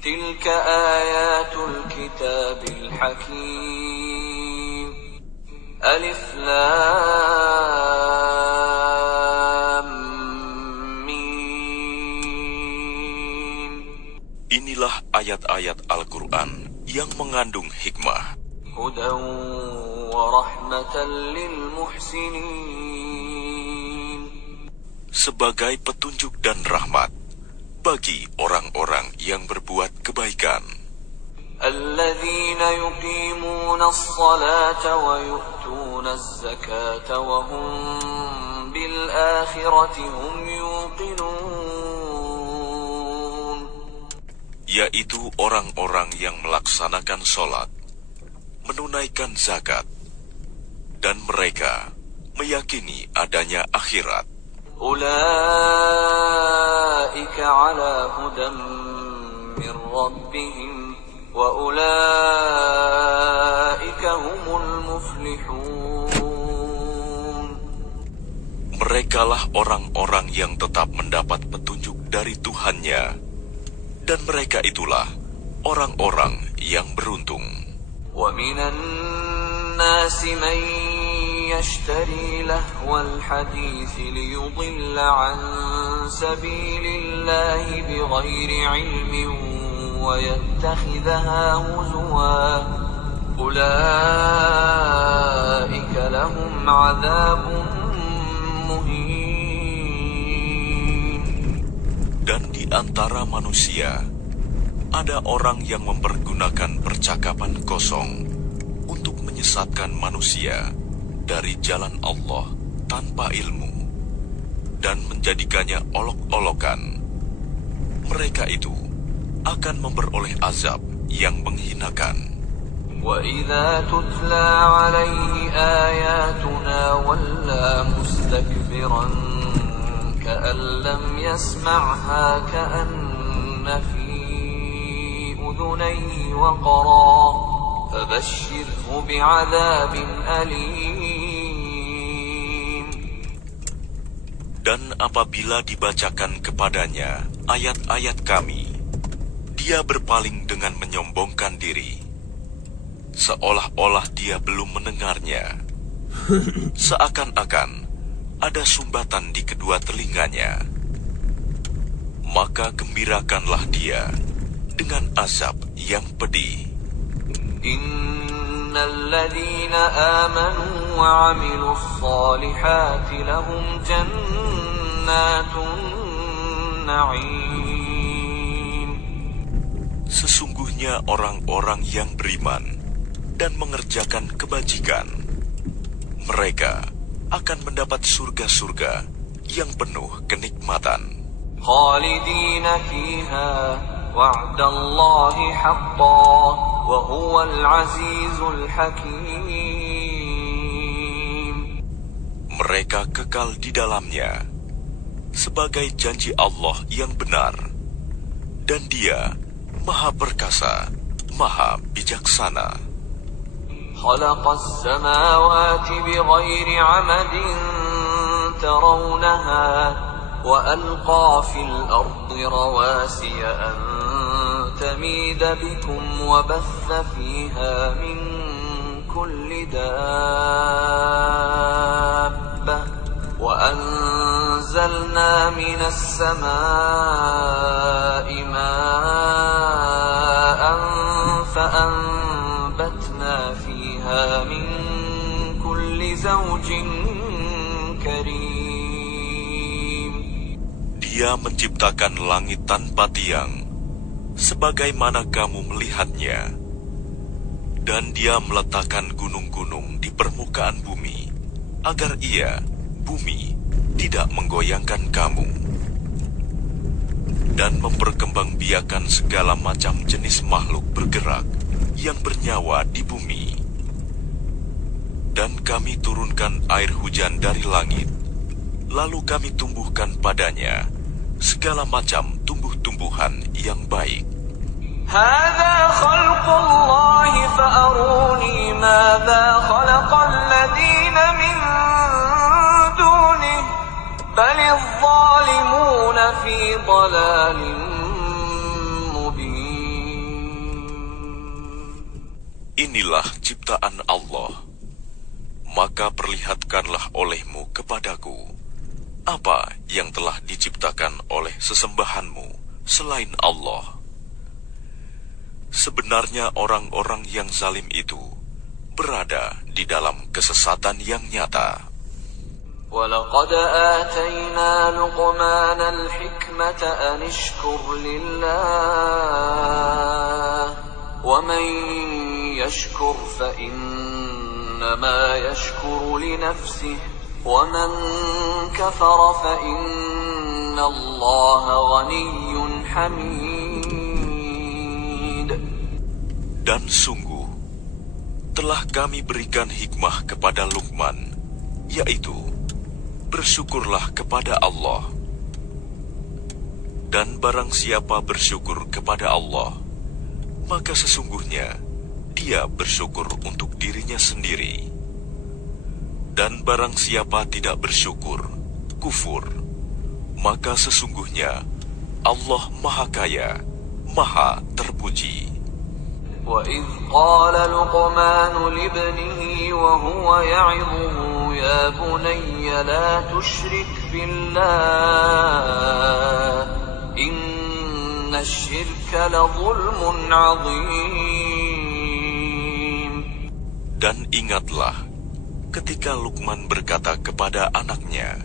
تلك آيات الكتاب الحكيم ألف لام ميم. Inilah ayat-ayat Al-Quran yang mengandung hikmah. هدى ورحمة للمحسنين. Sebagai petunjuk dan rahmat bagi orang-orang yang berbuat kebaikan. الذين يقيمون الصلاة ويؤتون الزكاة وهم بالآخرة هم يوقنون. Yaitu orang-orang yang melaksanakan sholat, menunaikan zakat, dan mereka meyakini adanya akhirat. أولئك على هدى من ربهم وأولئك هم المفلحون. Merekalah orang-orang yang tetap mendapat petunjuk dari Tuhannya, dan mereka itulah orang-orang yang beruntung. ومن الناس من يشتري لهو الحديث ليضل عن سبيل الله بغير علم ويتخذها هزوا أولئك لهم عذاب مهين. Dan di antara manusia ada orang yang mempergunakan percakapan kosong untuk menyesatkan manusia dari jalan Allah tanpa ilmu dan menjadikannya olok-olokan. Mereka itu akan memperoleh azab yang menghinakan. وَإِذَا تُتْلَى عَلَيْهِ آيَاتُنَا وَلَّى مُسْتَكْبِرًا كَأَن لَّمْ يَسْمَعْهَا كَأَنَّ فِي أُذُنَيْهِ وَقْرًا فَبَشِّرْهُ بِعَذَابٍ أَلِيمٍ. Dan apabila dibacakan kepadanya ayat-ayat kami, dia berpaling dengan menyombongkan diri, seolah-olah dia belum mendengarnya, seakan-akan ada sumbatan di kedua telinganya. Maka gembirakanlah dia dengan azab yang pedih. إن الذين آمنوا وعملوا الصالحات لهم جنات النعيم. Sesungguhnya orang-orang yang beriman dan mengerjakan kebajikan, mereka akan mendapat surga-surga yang penuh kenikmatan. خالدين فيها وعد الله حقا وهو العزيز الحكيم. Mereka kekal di dalamnya sebagai janji Allah yang benar, dan Dia Maha Perkasa, Maha Bijaksana. خلق السماوات بغير عمد ترونها وألقى في الأرض رواسي أن تميد بكم وبث فيها من كل دابة وأنزلنا من السماء ماء فأنبتنا فيها من كل زوج كريم. Dia menciptakan langit tanpa tiang, sebagaimana kamu melihatnya. Dan Dia meletakkan gunung-gunung di permukaan bumi, agar bumi, tidak menggoyangkan kamu. Dan memperkembangbiakan segala macam jenis makhluk bergerak yang bernyawa di bumi. Dan kami turunkan air hujan dari langit, lalu kami tumbuhkan padanya segala macam tumbuh-tumbuhan yang baik. هذا خلق الله فأروني ماذا خلق الذين من دونه بل الظالمون في ضلال مبين. Inilah ciptaan Allah, maka perlihatkanlah olehmu kepadaku apa yang telah diciptakan oleh sesembahanmu selain Allah. Sebenarnya orang-orang yang zalim itu berada di dalam kesesatan yang nyata. وَلَقَدْ آتَيْنَا لُقْمَانَ الْحِكْمَةَ أَنِ اشْكُرْ لِلَّهِ وَمَنْ يَشْكُرْ فَإِنَّمَا يَشْكُرُ لِنَفْسِهِ وَمَنْ كَفَرَ فَإِنَّ اللَّهَ غَنِيٌّ حَمِيدٌ. Dan sungguh telah kami berikan hikmah kepada Luqman, yaitu bersyukurlah kepada Allah. Dan barang siapa bersyukur kepada Allah, maka sesungguhnya dia bersyukur untuk dirinya sendiri. Dan barang siapa tidak bersyukur, kufur, maka sesungguhnya Allah Maha Kaya, Maha Terpuji. وَإِذْ قَالَ لُقْمَانُ لِابْنِهِ وَهُوَ يَعِظُهُ يَا بُنَيَّ لَا تُشْرِكْ بِاللَّهِ إِنَّ الشِّرْكَ لَظُلْمٌ عَظِيمٌ. Dan ingatlah ketika Luqman berkata kepada anaknya,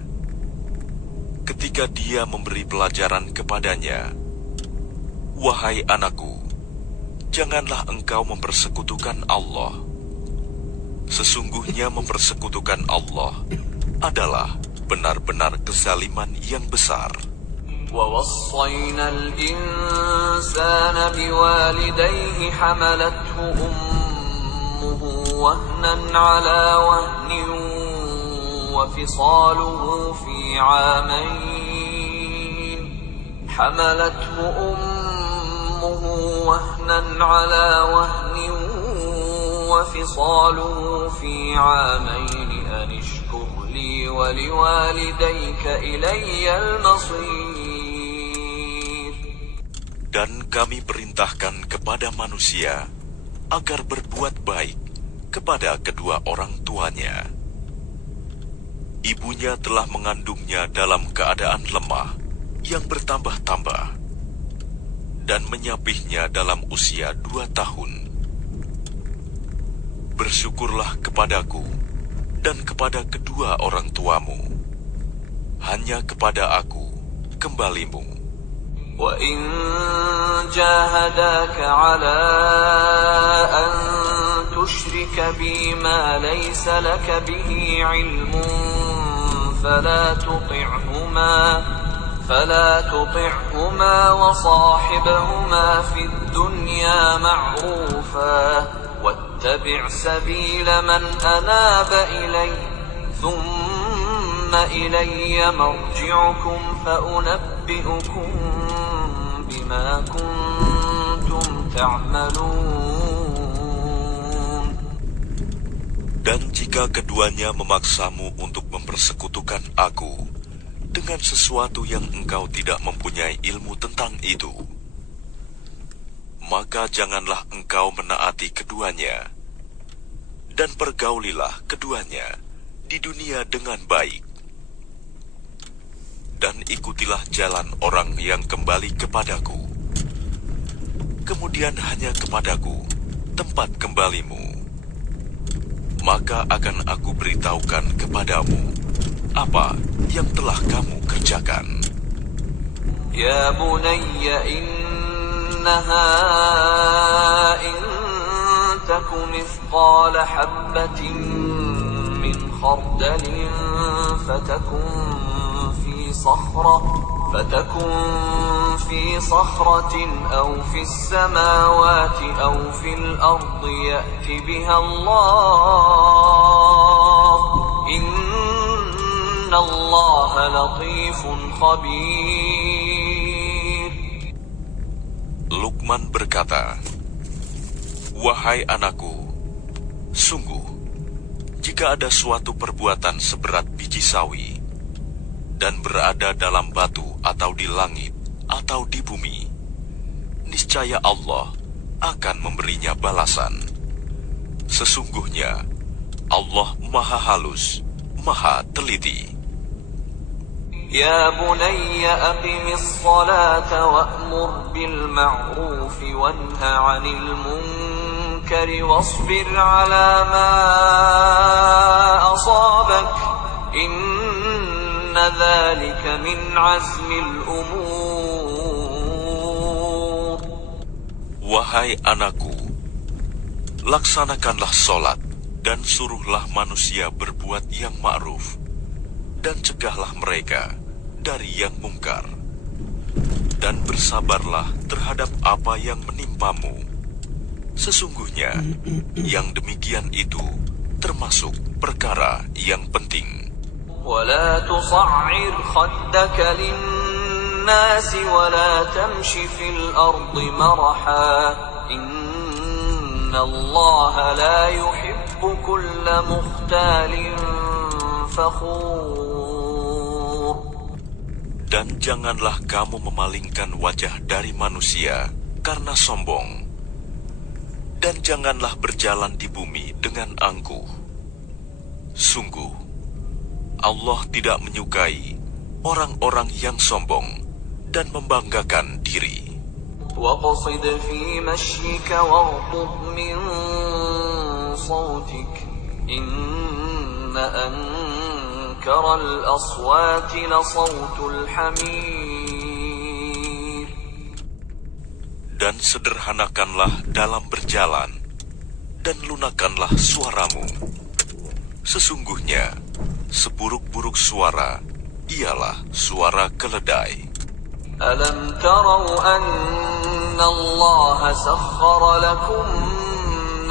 ketika dia memberi pelajaran kepadanya, "Wahai anakku, janganlah engkau mempersekutukan Allah. Sesungguhnya mempersekutukan Allah adalah benar-benar kezaliman yang besar." وَوَصَّيْنَا الْإِنسَانَ بِوَالِدَيْهِ حَمَلَتْهُ أُمُّهُ وَهْنًا عَلَى وَهْنٍ وَفِصَالُهُ فِي عَامَيْنِ حَمَلَتْهُ أُمُّهُ وَهْنًا عَلَى وَهْنٍ وَفِصَالُهُ فِي عَامَيْنِ أَنِ اشْكُرْ لِي وَلِوَالِدَيْكَ إِلَيَّ الْمَصِيرُ. Dan kami perintahkan kepada manusia agar berbuat baik kepada kedua orang tuanya. Ibunya telah mengandungnya dalam keadaan lemah yang bertambah-tambah dan menyapihnya dalam usia 2 tahun. Bersyukurlah kepadaku dan kepada kedua orang tuamu. Hanya kepada aku kembalimu. وَإِنْ جَاهَدَاكَ عَلَىٰ أَنْ تُشْرِكَ بِي مَا لَيْسَ لَكَ بِهِ عِلْمٌ فَلَا تُطِعْهُمَا وَصَاحِبْهُمَا فِي الدُّنْيَا مَعْرُوفًا وَاتَّبِعْ سَبِيلَ مَنْ أَنَابَ إِلَيَّ ثُمَّ إِلَيَّ مَرْجِعُكُمْ فَأُنَبِّئُكُمْ بِمَا كُنْتُمْ تَعْمَلُونَ. Dan jika keduanya memaksamu untuk mempersekutukan aku dengan sesuatu yang engkau tidak mempunyai ilmu tentang itu, maka janganlah engkau menaati keduanya, dan pergaulilah keduanya di dunia dengan baik. Dan ikutilah jalan orang yang kembali kepadaku. Kemudian hanya kepadaku tempat kembalimu. Maka akan aku beritahukan kepadamu apa yang telah kamu kerjakan. Ya bunayya innaha in taku mithqala habbatin min khardalin فتكن في صخرة أو في السماوات أو في الأرض يأت بها الله إن الله لطيف خبير. Luqman berkata, "Wahai anakku, sungguh, jika ada suatu perbuatan seberat biji sawi dan berada dalam batu atau di langit atau di bumi, niscaya Allah akan memberinya balasan. Sesungguhnya Allah Maha Halus, Maha Teliti. يا بني أقم الصلاة وأمر بالمعروف وانه عن المنكر واصبر على ما أصابك إن ذلك من عزم الأمور. Wahai anakku, laksanakanlah sholat dan suruhlah manusia berbuat yang ma'ruf, dan cegahlah mereka dari yang mungkar. Dan bersabarlah terhadap apa yang menimpamu. Sesungguhnya yang demikian itu termasuk perkara yang penting. ولا تصعر خدك للناس ولا تمش في الأرض مرحا إن الله لا يحب كل مختال فخور. Dan janganlah kamu memalingkan wajah dari manusia karena sombong. Dan janganlah berjalan di bumi dengan angkuh. Sungguh, Allah tidak menyukai orang-orang yang sombong dan membanggakan diri. وَاقْصِدْ فِي مَشْيِكَ وَاغْضُضْ مِنْ صَوْتِكَ إِنَّ أَنْكَرَ الْأَصْوَاتِ لَصَوْتُ الْحَمِيرِ. Dan sederhanakanlah dalam berjalan, dan lunakanlah suaramu. Sesungguhnya, seburuk-buruk suara ialah suara keledai. أَلَمْ تَرَوْا أَنَّ اللَّهَ سَخَّرَ لَكُم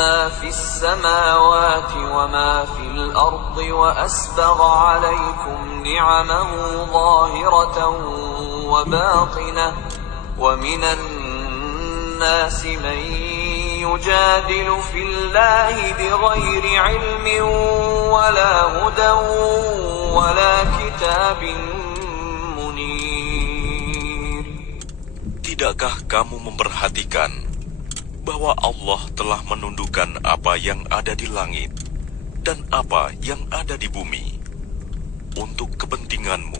مَّا فِي السَّمَاوَاتِ وَمَا فِي الْأَرْضِ وَأَسْبَغَ عَلَيْكُمْ نِعَمَهُ ظَاهِرَةً وَبَاطِنَةً وَمِنَ النَّاسِ مَن يُجَادِلُ فِي اللَّهِ بِغَيْرِ عِلْمٍ وَلَا هُدًى وَلَا كِتَابٍ مُنِيرٍ. Tidakkah kamu memperhatikan bahwa Allah telah menundukkan apa yang ada di langit dan apa yang ada di bumi untuk kepentinganmu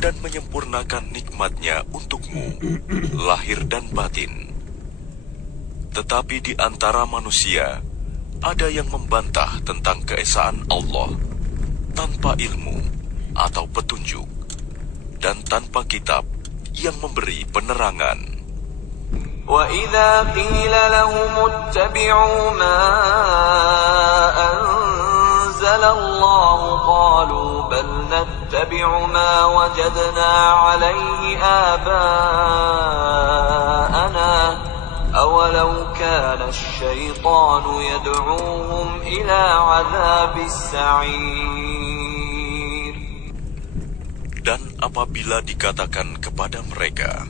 dan menyempurnakan nikmat-Nya untukmu, lahir dan batin. Tetapi di antara manusia ada yang membantah tentang keesaan Allah tanpa ilmu atau petunjuk dan tanpa kitab yang memberi penerangan. وَإِذَا قِيلَ لَهُمُ اتَّبِعُوا مَا أَنزَلَ اللَّهُ قَالُوا بَلْ نَتَّبِعُ مَا وَجَدْنَا عَلَيْهِ آبَاءَنَا أَوَلَوْ كَانَ الشَّيْطَانُ يَدْعُوهُمْ إِلَى عَذَابِ السَّعِيرِ. Dan apabila dikatakan kepada mereka,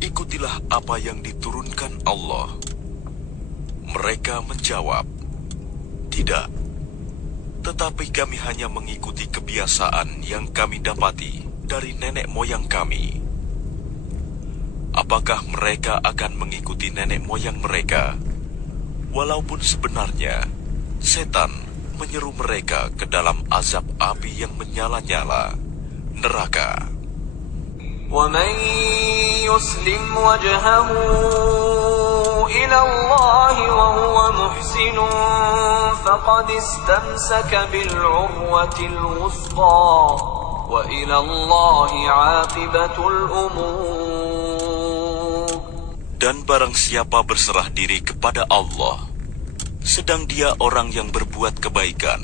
ikutilah apa yang diturunkan Allah, mereka menjawab, tidak, tetapi kami hanya mengikuti kebiasaan yang kami dapati dari nenek moyang kami. Apakah mereka akan mengikuti nenek moyang mereka, walaupun sebenarnya setan menyeru mereka ke dalam azab api yang menyala-nyala, neraka. وَمَنْ يُسْلِمْ وَجْهَهُ إِلَى اللَّهِ وَهُوَ مُحْسِنٌ فَقَدِ اسْتَمْسَكَ بِالْعُرْوَةِ الْوُثْقَى وَإِلَى اللَّهِ عَاقِبَةُ الْأُمُورِ. Dan barang siapa berserah diri kepada Allah, sedang dia orang yang berbuat kebaikan,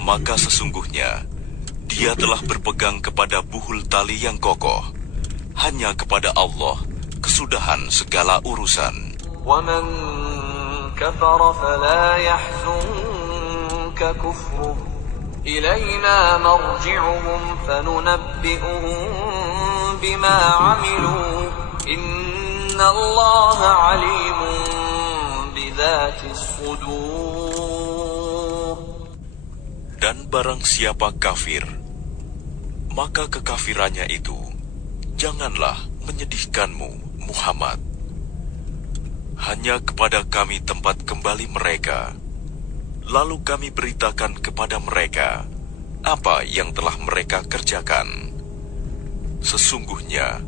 maka sesungguhnya dia telah berpegang kepada buhul tali yang kokoh. Hanya kepada Allah kesudahan segala urusan. وَمَنْ كَفَرَ فَلَا يَحْزُنْكَ كُفْرُهُ إِلَيْنَا مَرْجِعُهُمْ فَنُنَبِّئُهُم بِمَا عَمِلُوا إِنَّ اللَّهَ عَلِيمٌ بِذَاتِ الصُّدُورِ. Dan barang siapa kafir, maka kekafirannya itu janganlah menyedihkanmu, Muhammad. hanya kepada kami tempat kembali mereka. Lalu kami beritakan kepada mereka apa yang telah mereka kerjakan. Sesungguhnya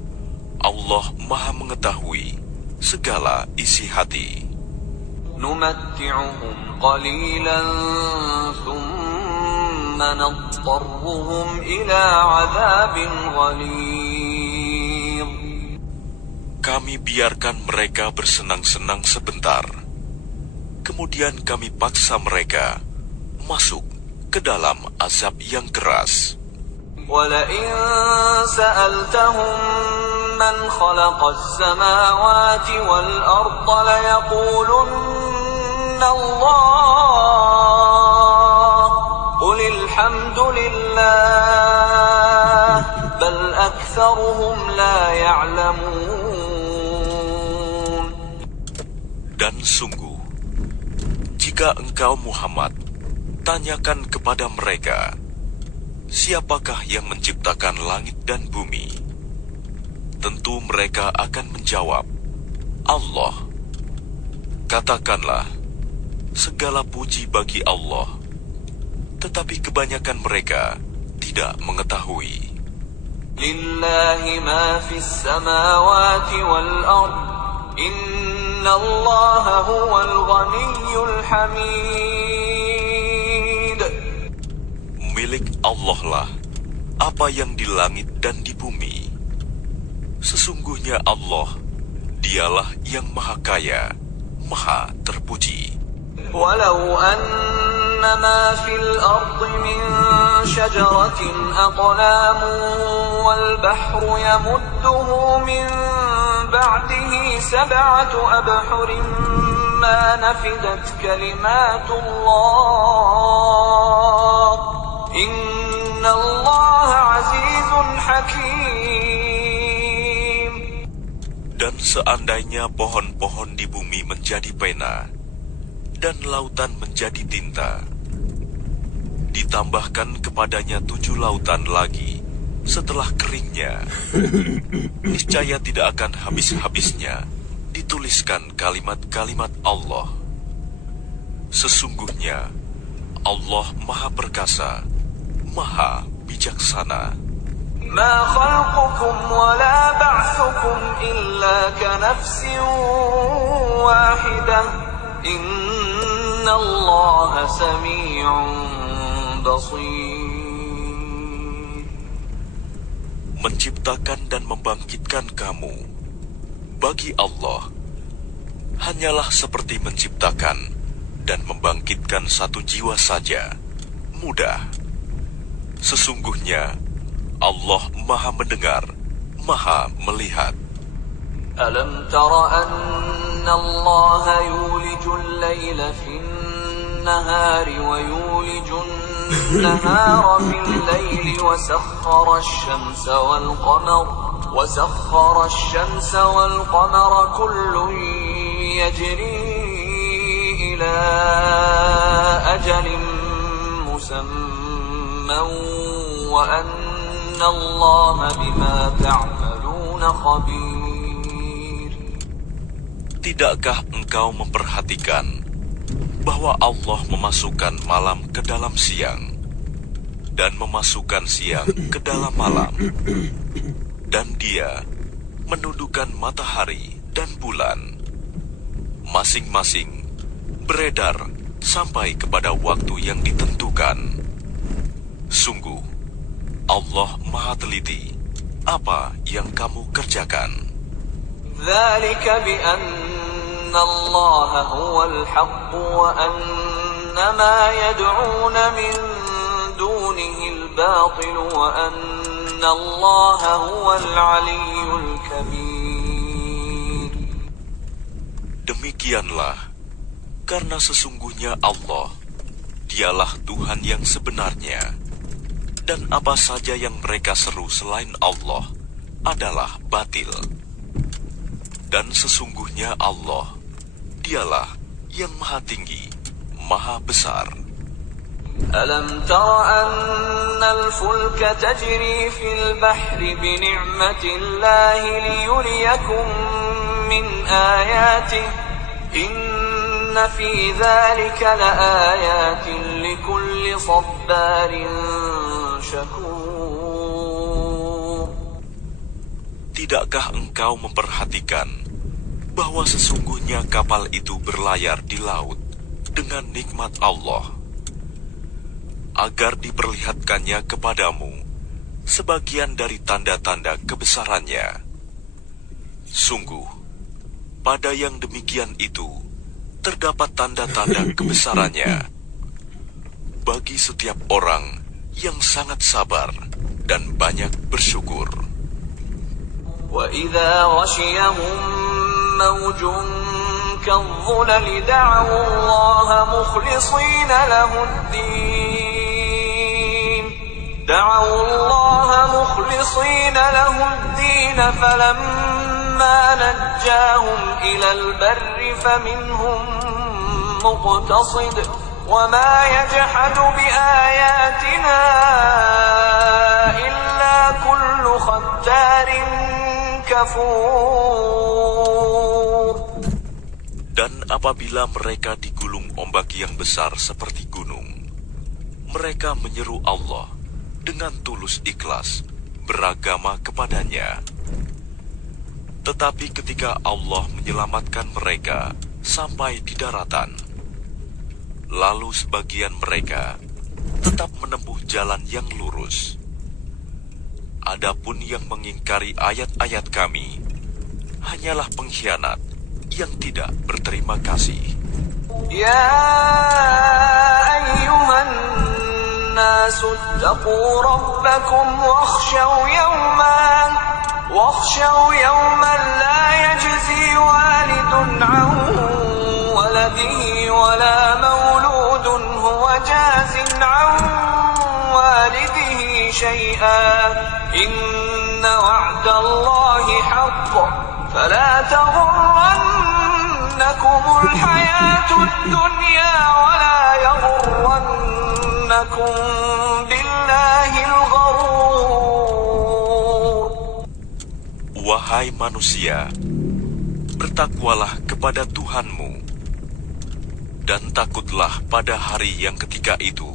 Allah Maha mengetahui segala isi hati. نمتعهم قليلا ثم نضطرهم إلى عذاب غليظ. Kami biarkan mereka bersenang-senang sebentar, kemudian kami paksa mereka masuk ke dalam azab yang keras. وَلَئِن سَأَلْتَهُم مَّنْ خَلَقَ السَّمَاوَاتِ وَالْأَرْضَ لَيَقُولُنَّ اللَّهُ قُلِ الْحَمْدُ لِلَّهِ بَلْ أَكْثَرُهُمْ لَا يَعْلَمُونَ. Dan sungguh, jika engkau Muhammad tanyakan kepada mereka, siapakah yang menciptakan langit dan bumi? Tentu mereka akan menjawab, Allah. Katakanlah, segala puji bagi Allah, tetapi kebanyakan mereka tidak mengetahui. Lillahi ma fis samawati wal ard, inna Allaha huwal ghaniyyul hamid. Milik Allah lah apa yang di langit dan di bumi. Sesungguhnya Allah, dialah yang maha kaya, maha terpuji. Walau anna ma fil ardi min syajaratin aqlamun wal bahru yamudduhu min ba'dihi sab'atu abhurin ma nafidat kalimatullah. Inna Allah azizun hakim. Dan seandainya pohon-pohon di bumi menjadi pena dan lautan menjadi tinta, ditambahkan kepadanya 7 lautan lagi setelah keringnya, niscaya tidak akan habis-habisnya dituliskan kalimat-kalimat Allah. Sesungguhnya Allah Maha Perkasa, Maha Bijaksana. Ma khalqukum wa la ba'thukum illa ka nafsin wahidah. Inna Allaha sami'un basir. Menciptakan dan membangkitkan kamu bagi Allah hanyalah seperti menciptakan dan membangkitkan satu jiwa saja, mudah. Sesungguhnya Allah Maha mendengar, Maha melihat. Alam tara anna Allah yulijul layla fin nahari wa yulijun nahara fil layli wa sakhkhara ash-shamsa wal qamara kullun yajri ila ajalin musamman wa anna Allah bima ta'maluna khabir. Tidakkah engkau memperhatikan bahwa Allah memasukkan malam ke dalam siang dan memasukkan siang ke dalam malam, dan Dia menundukkan matahari dan bulan, masing-masing beredar sampai kepada waktu yang ditentukan. Sungguh, Allah Maha teliti apa yang kamu kerjakan. ذلك بأن الله هو الحق وأن ما يدعون من دونه الباطل وأن الله هو العلي الكبير. Demikianlah, karena sesungguhnya Allah, dialah Tuhan yang sebenarnya, dan apa saja yang mereka seru selain Allah adalah batil. Dan sesungguhnya Allah, dialah yang maha tinggi, maha besar. Alam tara anna al-fulka tajri fil bahri bi ni'matillahi liyuriyakum min ayatihi إن في ذلك لآيات لكل صبار شكور. Tidakkah engkau memperhatikan bahwa sesungguhnya kapal itu berlayar di laut dengan nikmat Allah, agar diperlihatkannya kepadamu sebagian dari tanda-tanda kebesarannya? Sungguh, pada yang demikian itu terdapat tanda-tanda kebesarannya bagi setiap orang yang sangat sabar dan banyak bersyukur. وَإِذَا غَشِيَهُم مَّوْجٌ كَالظُّلَلِ دَعَوُا اللَّهَ مُخْلِصِينَ لَهُ الدِّينَ فَلَمَّا نَجَّاهُمْ إِلَى الْبَرِّ فَمِنْهُم مُّقْتَصِدٌ وَمَا يَجْحَدُ بِآيَاتِنَا إِلَّا كُلُّ خَتَّارٍ كَفُورٍ. Dan apabila mereka digulung ombak yang besar seperti gunung, mereka menyeru Allah dengan tulus ikhlas beragama kepadanya. Tetapi ketika Allah menyelamatkan mereka sampai di daratan, lalu sebagian mereka tetap menempuh jalan yang lurus. Adapun yang mengingkari ayat-ayat kami hanyalah pengkhianat yang tidak berterima kasih. Ya ayyuhan nasu ittaqu rabbakum wakhshaw yawman la yajzi walidun an waladihi wala mawludun huwa jazin an walidihi shay'an inna wa'dallahi haqq fala taghurrannakumul hayatud dunya wala yaghurrannakum billahil gharur. Wahai manusia, bertakwalah kepada Tuhanmu, dan takutlah pada hari yang ketika itu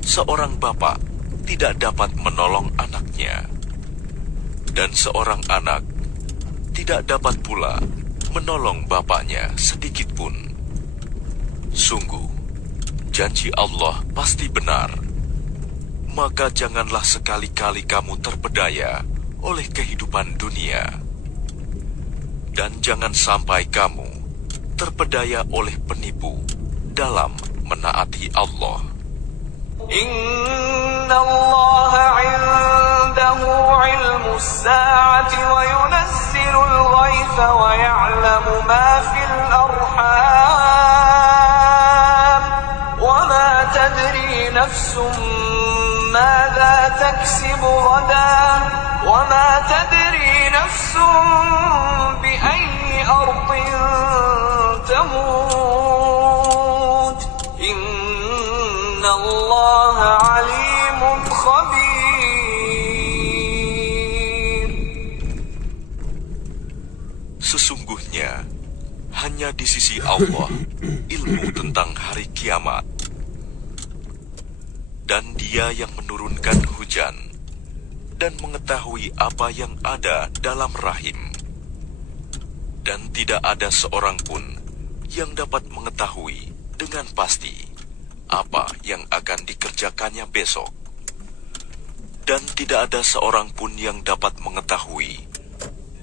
seorang bapak tidak dapat menolong anaknya, dan seorang anak tidak dapat pula menolong bapaknya sedikitpun. Sungguh, janji Allah pasti benar. Maka janganlah sekali-kali kamu terpedaya oleh kehidupan dunia, dan jangan sampai kamu terpedaya oleh penipu dalam menaati Allah. Inna Allah 'indahu 'ilmus sa'ati wa yunazzilul ghaitha wa ya'lamu ma fil arham wa ma tadri nafsun madza taksibu ghadan wa ma tadri nafsun bi ayyi ardin tamut. Inna Allah 'alimun khabir. Sesungguhnya hanya di sisi Allah ilmu tentang hari kiamat, dan Dia yang menurunkan hujan dan mengetahui apa yang ada dalam rahim, dan tidak ada seorang pun yang dapat mengetahui dengan pasti apa yang akan dikerjakannya besok, dan tidak ada seorang pun yang dapat mengetahui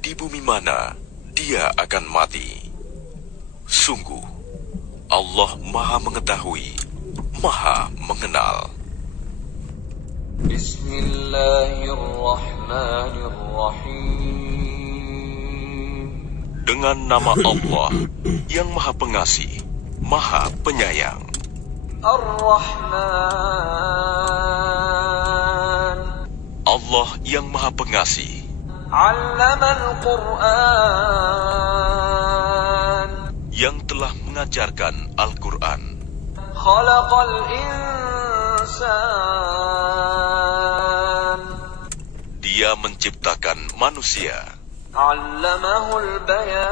di bumi mana dia akan mati. Sungguh, Allah Maha Mengetahui, Maha Mengenal. Bismillahirrahmanirrahim. Dengan nama Allah yang Maha Pengasih, Maha Penyayang. Ar-Rahman. Allah yang Maha Pengasih. 'Allamal Qur'an. Yang telah mengajarkan Al-Quran. Khalaqal insan. Dia menciptakan manusia. 'Allamahul bayan.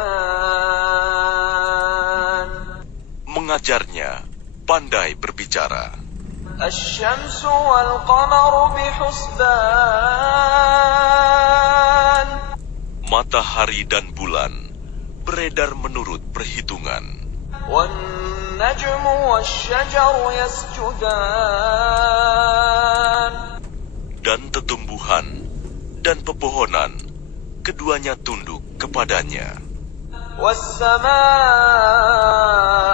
mengajarnya pandai berbicara. الشمس والقمر بحسبان Matahari dan bulan beredar menurut perhitungan. والنجم والشجر يسجدان Dan tetumbuhan dan pepohonan, keduanya tunduk kepadanya. والسماء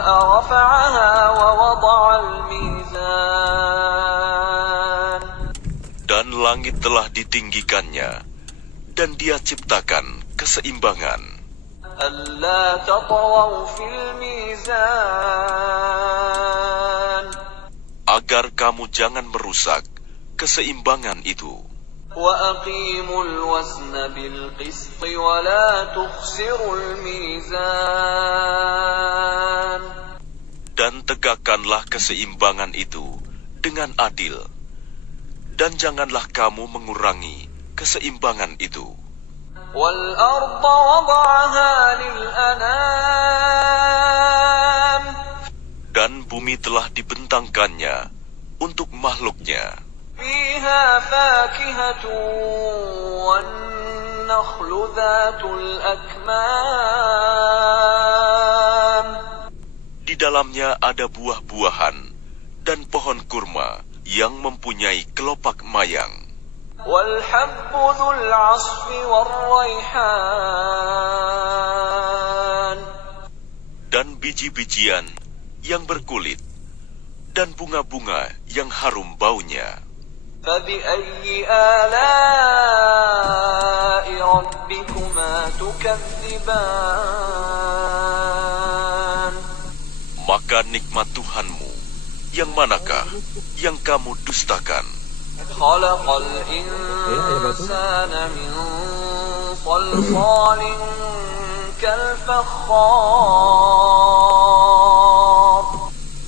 رفعها ووضع الميزان Dan langit telah ditinggikannya, dan Dia ciptakan keseimbangan, ألا تطغوا في الميزان agar kamu jangan merusak keseimbangan itu. وأقيموا الوزن بالقسط ولا تخسروا الميزان Dan tegakkanlah keseimbangan itu dengan adil, dan janganlah kamu mengurangi keseimbangan itu. والأرض وضعها للأنام Dan bumi telah dibentangkannya untuk makhluknya. فيها فاكهة والنخل ذات الأكمام Di dalamnya ada buah-buahan dan pohon kurma yang mempunyai kelopak mayang, والحب ذو العصف والريحان dan biji-bijian yang berkulit, dan bunga-bunga yang harum baunya. فبأي آلاء ربكما تكذبان Maka nikmat Tuhanmu, yang manakah yang kamu dustakan? خلق الإنسان من صلصال كالفخار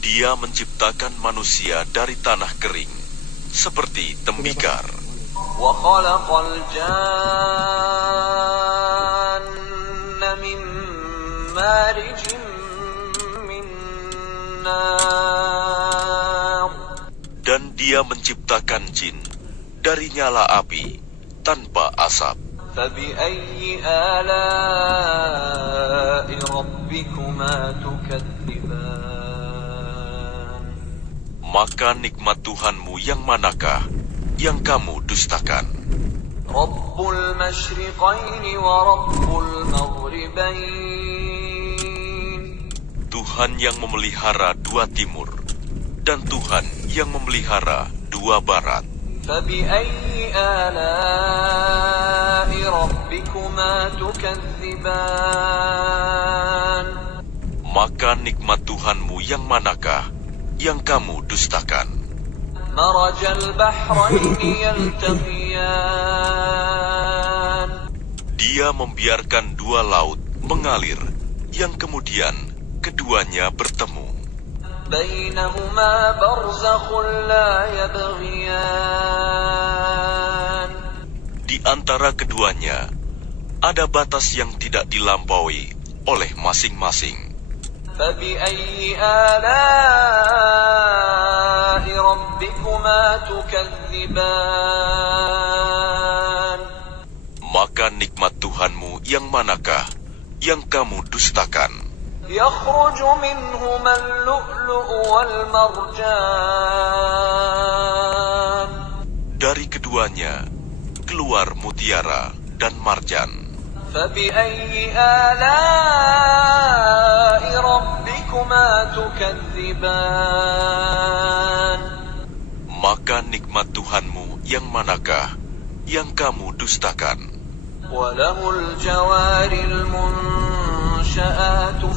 Dia menciptakan manusia dari tanah kering, seperti tembikar. وخلق الجان من مارج من نار Dan Dia menciptakan jin dari nyala api tanpa asap. فبأي آلاء ربكما تكذبان Maka nikmat Tuhanmu yang manakah yang kamu dustakan? رب المشرقين ورب المغربين Tuhan yang memelihara dua timur, dan Tuhan yang memelihara dua barat. فبأي آلاء ربكما تكذبان Maka nikmat Tuhanmu yang manakah yang kamu dustakan? مرج البحرين يلتقيان Dia membiarkan dua laut mengalir, yang kemudian keduanya bertemu. بينهما برزخ لا يبغيان Di antara keduanya ada batas yang tidak dilampaui oleh masing-masing. فبأي آلاء ربكما تكذبان Maka nikmat Tuhanmu yang manakah yang kamu dustakan? يخرج منهما اللؤلؤ والمرجان Dari keduanya keluar mutiara dan marjan. فبأي آلاء ربكما تكذبان Maka nikmat Tuhanmu yang manakah yang kamu dustakan? وله الجوار المنشآت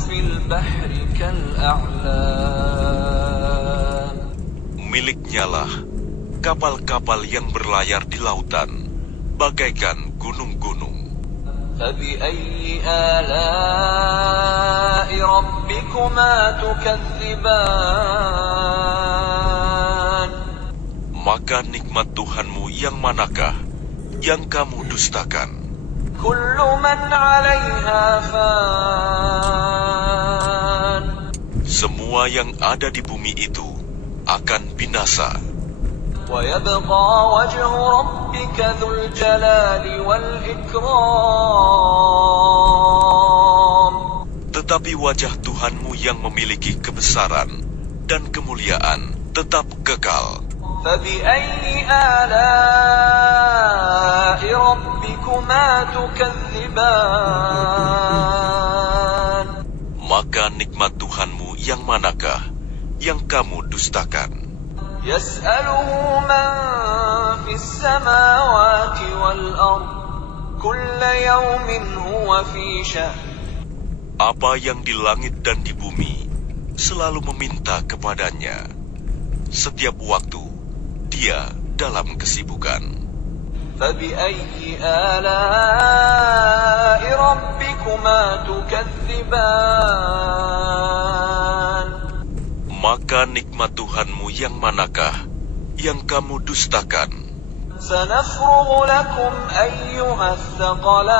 في البحر كالأعلام Miliknyalah kapal-kapal yang berlayar di lautan, bagaikan gunung-gunung. فبأي آلاء ربكما تكذبان Maka nikmat Tuhanmu yang manakah yang kamu dustakan? كل من عليها فان semua yang ada di bumi itu akan binasa. وَيَبْقَى وَجْهُ رَبِّكَ ذُو الْجَلَالِ وَالْإِكْرَامِ. Tetapi wajah Tuhanmu yang memiliki kebesaran dan kemuliaan tetap kekal. فَبِأَيِّ آلَاءِ رَبِّكُمَا تُكَذِّبَانِ. Maka nikmat Tuhanmu yang manakah yang kamu dustakan? يَسْأَلُهُ مَنْ فِي السَّمَاوَاتِ وَالْأَرْضِ كُلَّ يَوْمٍ هُوَ فِي شَأْنٍ. Apa yang di langit dan di bumi selalu meminta kepadanya. Setiap waktu dia dalam kesibukan. فَبِأَيِّ آلَاءِ رَبِّكُمَا تُكَذِّبَانِ. Maka nikmat Tuhanmu yang manakah yang kamu dustakan? سَنَفْرُغُ لَكُمْ أَيُّهَا الثَّقَلَانِ.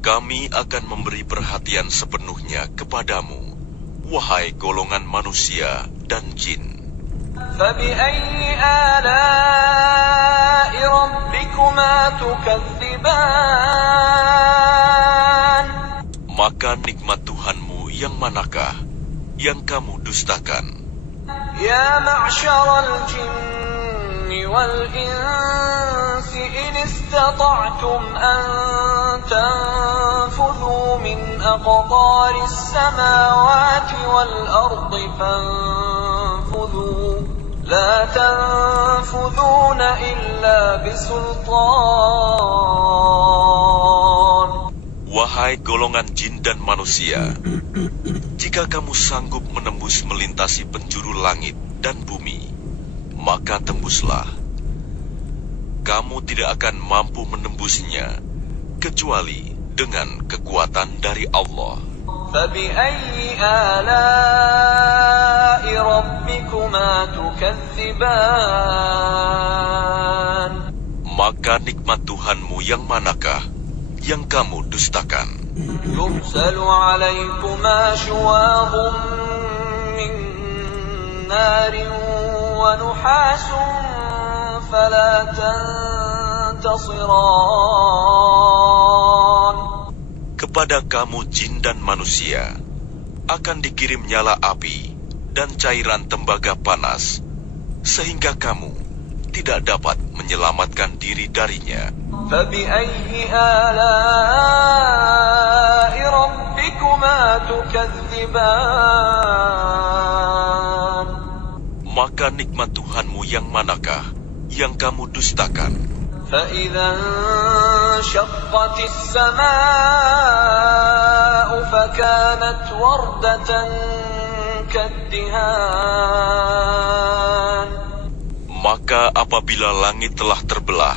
Kami akan memberi perhatian sepenuhnya kepadamu, wahai golongan manusia dan jin. فَبِأَيِّ آلَاءِ رَبِّكُمَا تُكَذِّبَانِ. Maka nikmat Tuhanmu yang manakah yang kamu dustakan? يَا مَعْشَرَ الْجِنِّ وَالْإِنسِ إِنِ اسْتَطَعْتُمْ أَن تَنفُذُوا مِنْ أَقْطَارِ السَّمَاوَاتِ وَالْأَرْضِ فَانفُذُوا لَا تَنفُذُونَ إِلَّا بِسُلْطَانٍ. Wahai golongan jin dan manusia, jika kamu sanggup menembus melintasi penjuru langit dan bumi, maka tembuslah. Kamu tidak akan mampu menembusnya, kecuali dengan kekuatan dari Allah. فَبِأَيِّ آلَاءِ رَبِّكُمَا تُكَذِّبَانِ. Maka nikmat Tuhanmu yang manakah yang kamu dustakan? يُرْسَلُ عَلَيْكُمَا شُوَاظٌ مِّن نَّارٍ وَنُحَاسٌ فَلَا تَنتَصِرَانِ. Kepada kamu jin dan manusia akan dikirim nyala api dan cairan tembaga panas, sehingga kamu tidak dapat menyelamatkan diri darinya. فَبِأَيِّ آلَاءِ رَبِّكُمَا تُكَذِّبَانِ. Maka nikmat Tuhanmu yang manakah yang kamu dustakan? فَإِذَا انشَقَّتِ السَّمَاءُ فَكَانَتْ وَرْدَةً كَالدِّهَانِ. Maka apabila langit telah terbelah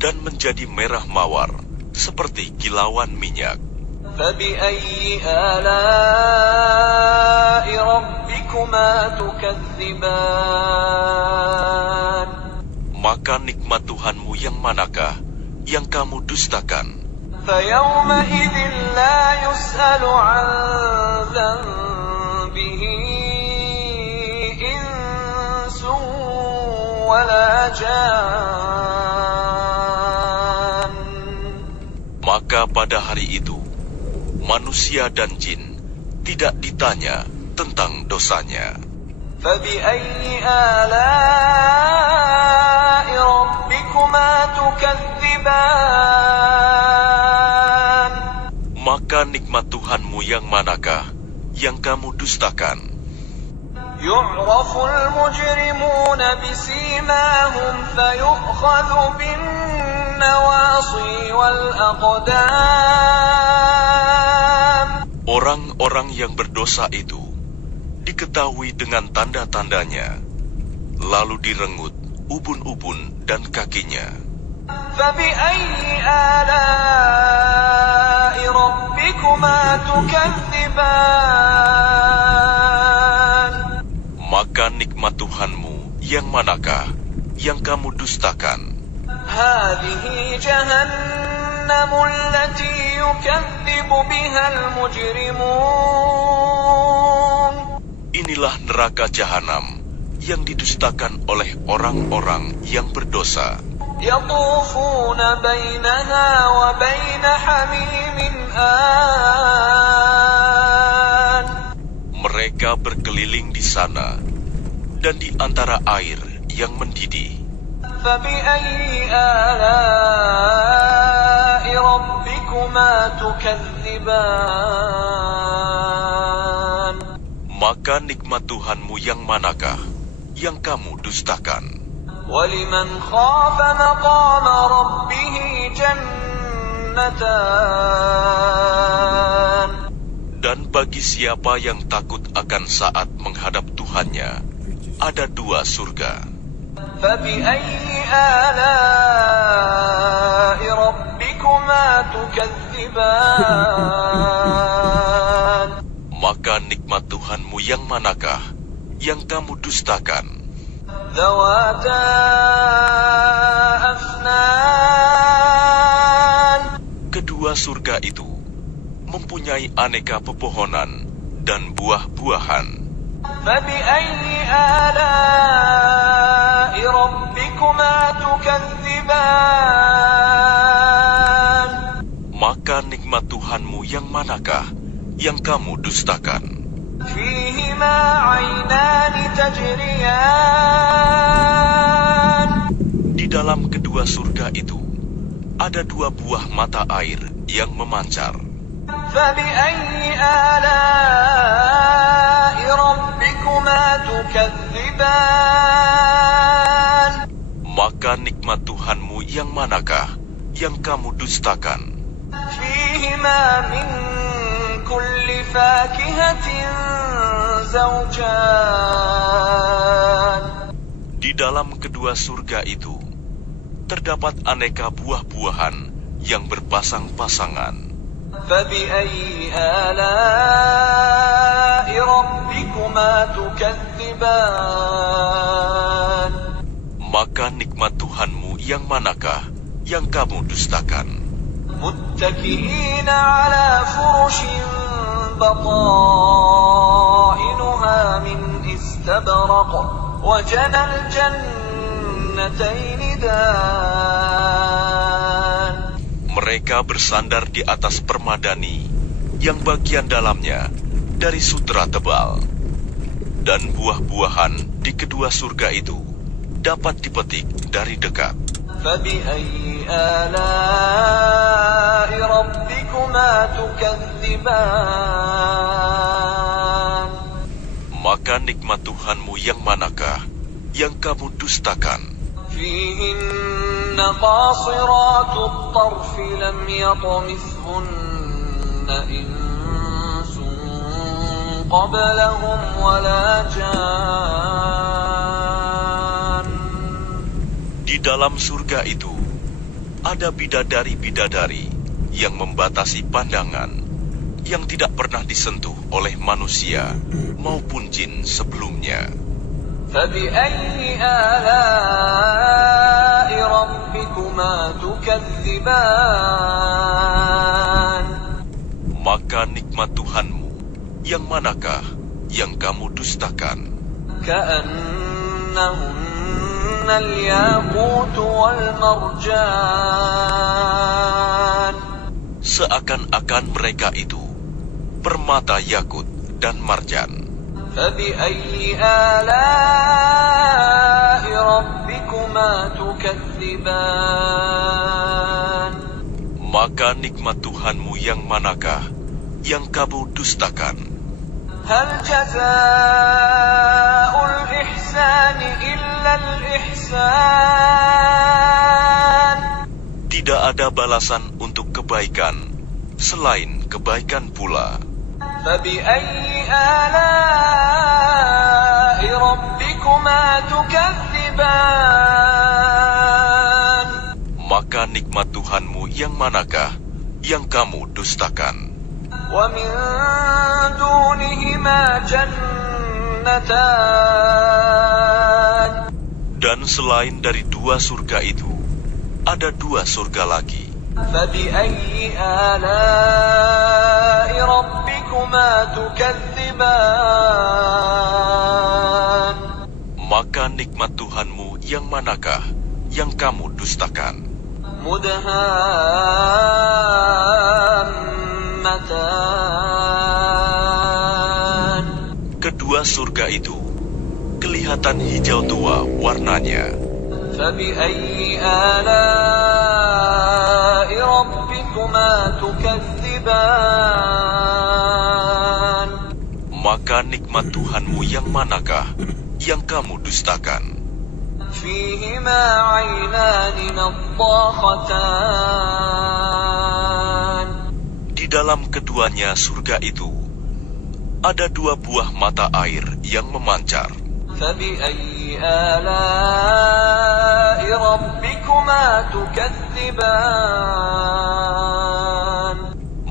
dan menjadi merah mawar seperti kilauan minyak, فَبِأَيِّ آلَاءِ رَبِّكُمَا تُكَذِّبَانِ. maka nikmat Tuhanmu yang manakah yang kamu dustakan? فَيَوْمَئِذٍ لَا يُسْأَلُ عَنْ ذَنبِهِ إِنسٌ وَلَا جَانٌّ. Maka pada hari itu, manusia dan jin tidak ditanya tentang dosanya. فَبِأَيِّ آلَاءِ رَبِّكُمَا تُكَذِّبَانِ. Maka nikmat Tuhanmu yang manakah yang kamu dustakan? يُعْرَفُ الْمُجْرِمُونَ بِسِيمَاهُمْ فَيُؤْخَذُ بِالنَّوَاصِي وَالْأَقْدَامِ. Orang-orang yang berdosa itu diketahui dengan tanda-tandanya, lalu direngut ubun-ubun dan kakinya. فَبِأَيِّ آلَاءِ رَبِّكُمَا تُكَذِّبَانِ. Maka nikmat Tuhanmu yang manakah yang kamu dustakan? هَٰذِهِ جَهَنَّمُ التي يكذب بها المجرمون. Inilah neraka jahanam yang didustakan oleh orang-orang yang berdosa. يطوفون بينها وبين حميم آن. Mereka berkeliling di sana dan di antara air yang mendidih. فبأي آلاء ربكما تكذبان. Maka nikmat Tuhanmu yang manakah yang kamu dustakan? وَلِمَنْ خَافَ مَقَامَ رَبِّهِ جَنَّتَانِ. Dan bagi siapa yang takut akan saat menghadap Tuhannya, ada 2 surga. فَبِأَيِّ آلَاءِ رَبِّكُمَا تُكَذِّبَانِ. Maka nikmat Tuhanmu yang manakah yang kamu dustakan? ذَوَاتَا أَفْنَانٍ. Kedua surga itu mempunyai aneka pepohonan dan buah-buahan. فَبِأَيِّ آلَاءِ رَبِّكُمَا تُكَذِّبَانِ. Maka nikmat Tuhanmu yang manakah yang kamu dustakan? فِيهِمَا عَيْنَانِ تَجْرِيَانِ. Di dalam kedua surga itu ada 2 buah mata air yang memancar. فَبِأَيِّ آلَاءِ رَبِّكُمَا تُكَذِّبَانِ. Maka nikmat Tuhanmu yang manakah yang kamu dustakan? فِيهِمَا مِن كُلِّ فَاكِهَةٍ زَوْجَانِ. Di dalam kedua surga itu terdapat aneka buah-buahan yang berpasang-pasangan. فَبِأَيِّ آلَاءِ رَبِّكُمَا تُكَذِّبَانِ. Maka nikmat Tuhanmu yang manakah yang kamu dustakan? مُتَّكِئِينَ عَلَى فُرُشٍ بَطَائِنُهَا مِنْ إِسْتَبْرَقٍ وَجَنَى الْجَنَّتَيْنِ دَانٍ. Mereka bersandar di atas permadani yang bagian dalamnya dari sutra tebal. Dan buah-buahan di kedua surga itu dapat dipetik dari dekat. فَبِأَيِّ آلَاءِ رَبِّكُمَا تُكَذِّبَانِ. Maka nikmat Tuhanmu yang manakah yang kamu dustakan? فِيهِنَّ قَاصِرَاتُ الطَّرْفِ لَمْ يَطْمِثْهُنَّ إِنسٌ قَبْلَهُمْ وَلَا جَانٌّ. Di dalam surga itu ada bidadari-bidadari yang membatasi pandangan, yang tidak pernah disentuh oleh manusia maupun jin sebelumnya. فَبِأَيِّ آلَاءِ رَبِّكُمَا تُكَذِّبَانِ. Maka nikmat Tuhanmu yang manakah yang kamu dustakan? كَأَنَّهُنَّ الْيَاقُوتُ وَالْمَرْجَانُ. Seakan-akan mereka itu permata yakut dan marjan. فَبِأَيِّ آلَاءِ رَبِّكُمَا تُكَذِّبَانِ. Maka nikmat Tuhanmu yang manakah yang kamu dustakan? هَلْ جَزَاءُ الْإِحْسَانِ إِلَّا الْإِحْسَانُ. Tidak ada balasan untuk kebaikan selain kebaikan pula. فَبِأَيِّ آلَاءِ رَبِّكُمَا تُكَذِّبَانِ. Maka nikmat Tuhanmu yang manakah yang kamu dustakan? وَمِن دُونِهِمَا جَنَّتَانِ. Dan selain dari 2 surga itu, ada 2 surga lagi. فبأي آلاء ربكما تكذبان Maka nikmat Tuhanmu yang manakah yang kamu dustakan? مدهامتان Kedua surga itu kelihatan hijau tua warnanya. فبأي آلاء ربكما تكذبان Maka nikmat Tuhanmu yang manakah yang kamu dustakan? فيهما عينان نضاختان Di dalam keduanya surga itu ada dua buah mata air yang memancar. فبأي آلاء ربكما تكذبان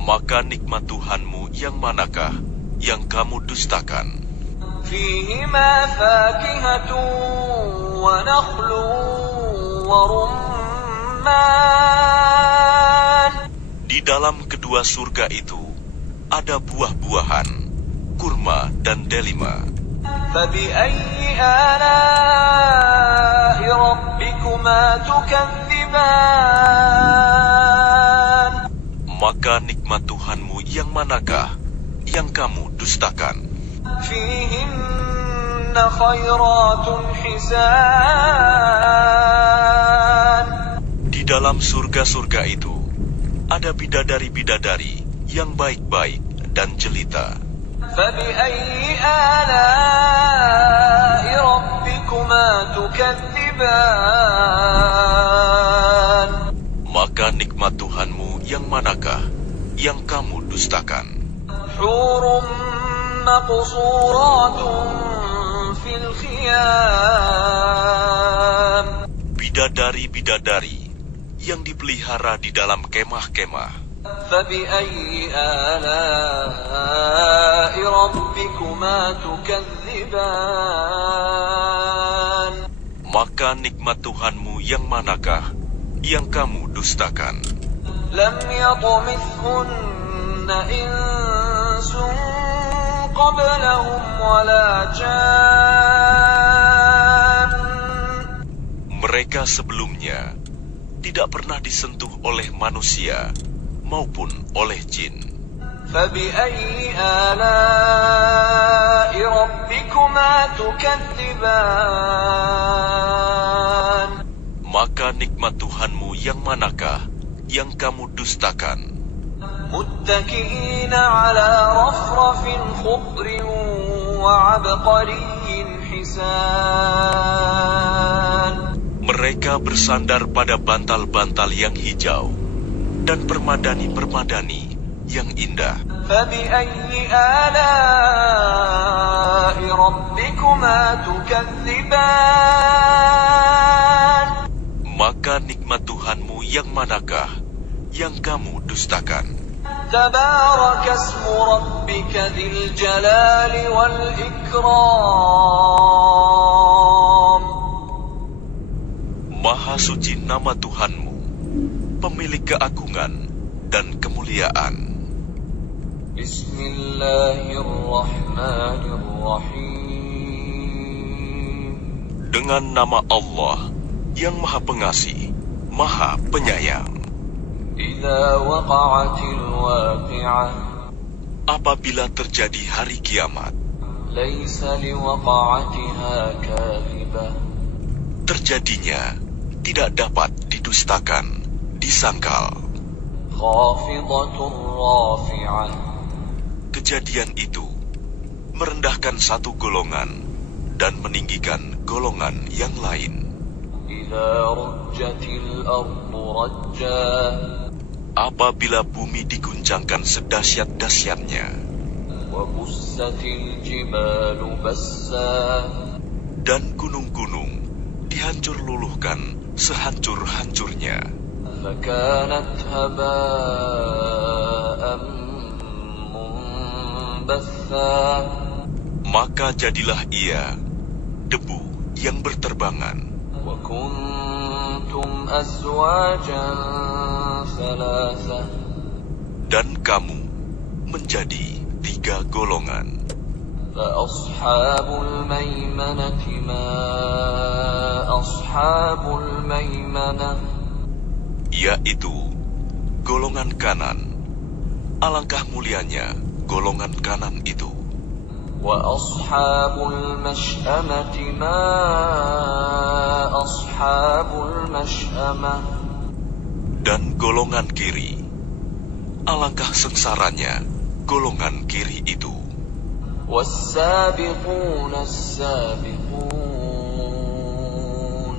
Maka nikmat Tuhanmu yang manakah yang kamu dustakan? فيهما فاكهة ونخل ورمان Di dalam kedua surga itu ada buah-buahan, kurma dan delima. فبأي آلاء ربكما تكذبان Maka nikmat Tuhanmu yang manakah yang kamu dustakan? فيهن خيرات حسان Di dalam surga-surga itu ada bidadari-bidadari yang baik-baik dan jelita. فبأي آلاء ربكما تكذبان Maka nikmat Tuhanmu yang manakah yang kamu dustakan? حور مقصورات في الخيام Bidadari-bidadari yang dipelihara di dalam kemah-kemah. فبأي آلاء ربكما تكذبان Maka nikmat Tuhanmu yang manakah yang kamu dustakan? لم يطمثهن إنس قبلهم ولا جان Mereka sebelumnya tidak pernah disentuh oleh manusia maupun oleh jin. فبأي آلاء ربكما تكذبان Maka nikmat Tuhanmu yang manakah yang kamu dustakan? متكئين على رفرف خضر وعبقري حسان Mereka bersandar pada bantal-bantal yang hijau dan permadani-permadani yang indah. فبأي آلاء ربكما تكذبان Maka nikmat Tuhanmu yang manakah yang kamu dustakan? تبارك اسم ربك ذي الجلال والإكرام Maha suci nama Tuhanmu, pemilik keagungan dan kemuliaan. بسم الله الرحمن الرحيم Dengan nama Allah yang Maha Pengasih, Maha Penyayang. إذا وقعت الواقعة Apabila terjadi hari kiamat, ليس لوقعتها كاذبة terjadinya tidak dapat didustakan, disangkal. خافضة رافعة Kejadian itu merendahkan satu golongan dan meninggikan golongan yang lain. إذا رجت الأرض رجا Apabila bumi diguncangkan sedahsyat-dahsyatnya وبست الجبال بسا dan gunung-gunung dihancur luluhkan sehancur-hancurnya, فكانت هباء منبثا maka jadilah ia debu yang berterbangan. وكنتم أزواجا ثلاثة Dan kamu menjadi 3 golongan. فأصحاب الميمنة ما أصحاب الميمنة Yaitu golongan kanan. Alangkah mulianya golongan kanan itu. وأصحاب المشأمة ما أصحاب المشأمة Dan golongan kiri. Alangkah sengsaranya golongan kiri itu. والسابقون السابقون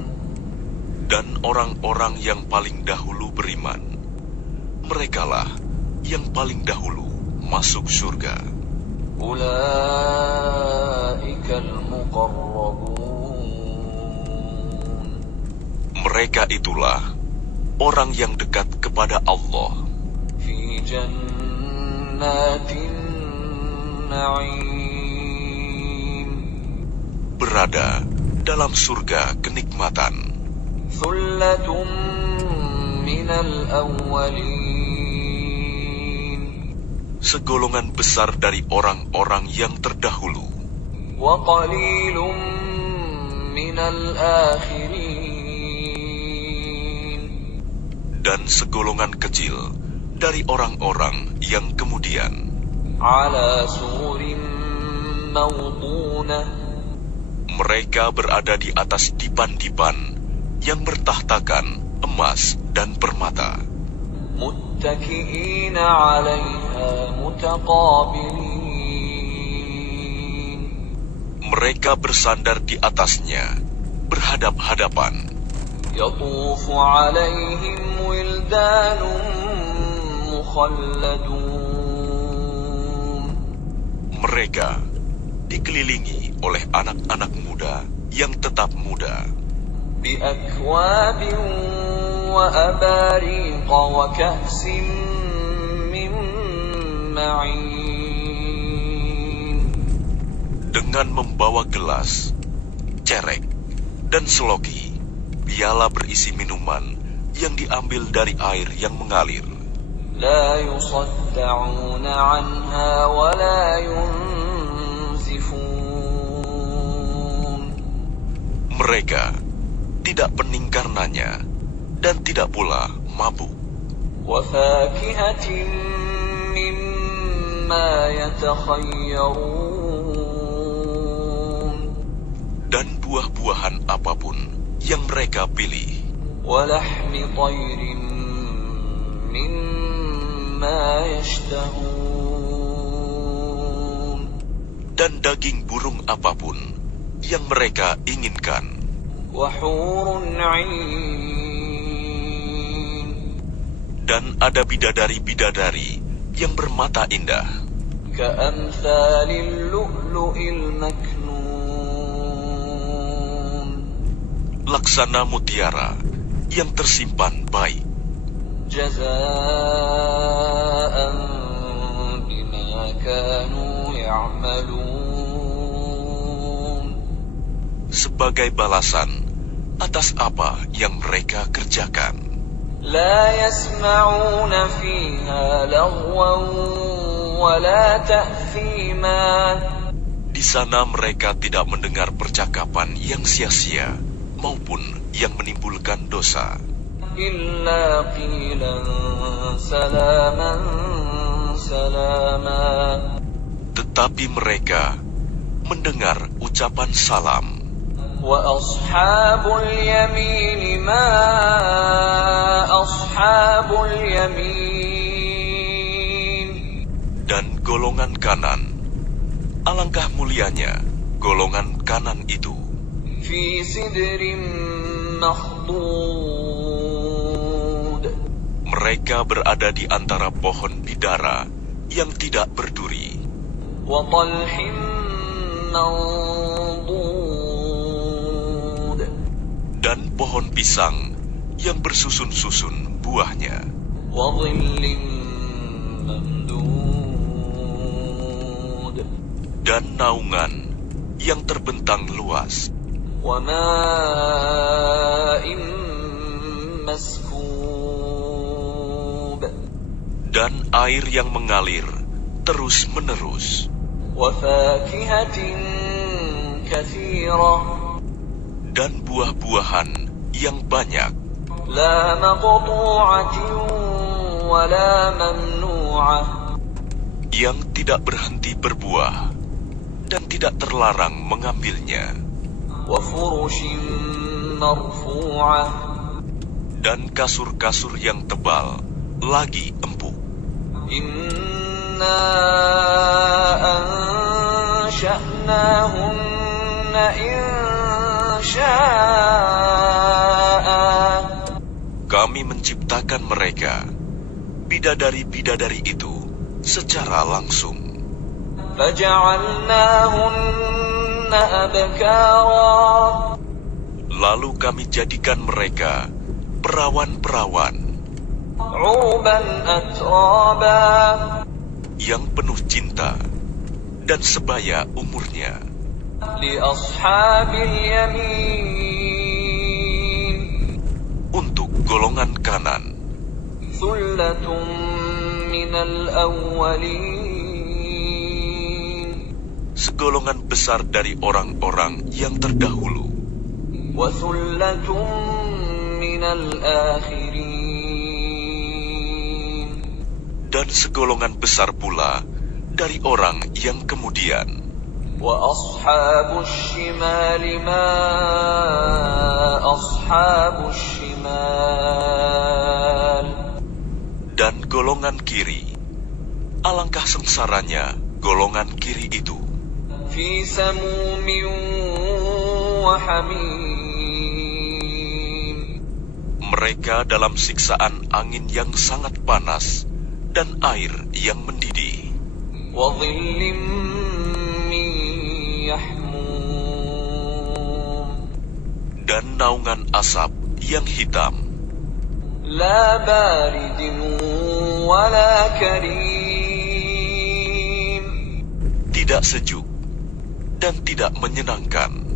Dan orang-orang yang paling dahulu beriman, merekalah yang paling dahulu masuk surga. أولئك المقربون Mereka itulah orang yang dekat kepada Allah في جنات النعيم berada dalam surga kenikmatan. ثلة من الأولين Segolongan besar dari orang-orang yang terdahulu. وقليل من الآخرين Dan segolongan kecil dari orang-orang yang kemudian. على سور موضونة Mereka berada di atas dipan-dipan yang bertahtakan emas dan permata. متكئين عليها متقابلين Mereka bersandar di atasnya, berhadap-hadapan. يطوف عليهم ولدان مخلدون Mereka dikelilingi oleh anak-anak muda yang tetap muda. بأكواب وأباريق وكأس من معين Dengan membawa gelas, cerek, dan seloki, piala berisi minuman yang diambil dari air yang mengalir. لا يصدعون عنها ولا ينزفون Mereka tidak pening karenanya dan tidak pula mabuk. وفاكهة مما يتخيرون Dan buah-buahan apapun yang mereka pilih. ولحم طير مما يشتهون Dan daging burung apapun yang mereka inginkan. وحور عين Dan ada bidadari-bidadari yang bermata indah, كأمثال اللؤلؤ المكنون laksana mutiara yang tersimpan baik. جزاء بما كانوا يعملون Sebagai balasan atas apa yang mereka kerjakan. لا يسمعون فيها لغوا ولا تأثيما Di sana mereka tidak mendengar percakapan yang sia-sia maupun yang menimbulkan dosa. إلا قيلا سلاما سلاما Tetapi mereka mendengar ucapan salam. وأصحاب اليمين ما أصحاب اليمين Dan golongan kanan, alangkah mulianya golongan kanan itu. في سدر مخضود Mereka berada di antara pohon bidara yang tidak berduri. وطلح منضود Dan pohon pisang yang bersusun-susun buahnya. وظل ممدود Dan naungan yang terbentang luas. وماء مسكوب dan air yang mengalir terus-menerus, وفاكهة كثيرة dan buah-buahan yang banyak, لا مقطوعة ولا ممنوعة yang tidak berhenti berbuah dan tidak terlarang mengambilnya, وفرش مرفوعة dan kasur-kasur yang tebal lagi empuk. إنا أنشأناهن إنشاء Kami menciptakan mereka, bidadari-bidadari itu, secara langsung. فجعلناهن أبكارا Lalu kami jadikan mereka perawan-perawan عربا أترابا yang penuh cinta dan sebaya umurnya لأصحاب اليمين untuk golongan kanan, ثلة من الأولين segolongan besar dari orang-orang yang terdahulu, وثلة من الآخرين dan segolongan besar pula dari orang yang kemudian. وأصحاب الشمال ما أصحاب الشمال Dan golongan kiri, alangkah sengsaranya golongan kiri itu, في سموم وحميم mereka dalam siksaan angin yang sangat panas dan air yang mendidih, وظل من يحموم dan naungan asap yang hitam, لا بارد ولا كريم tidak sejuk dan tidak menyenangkan.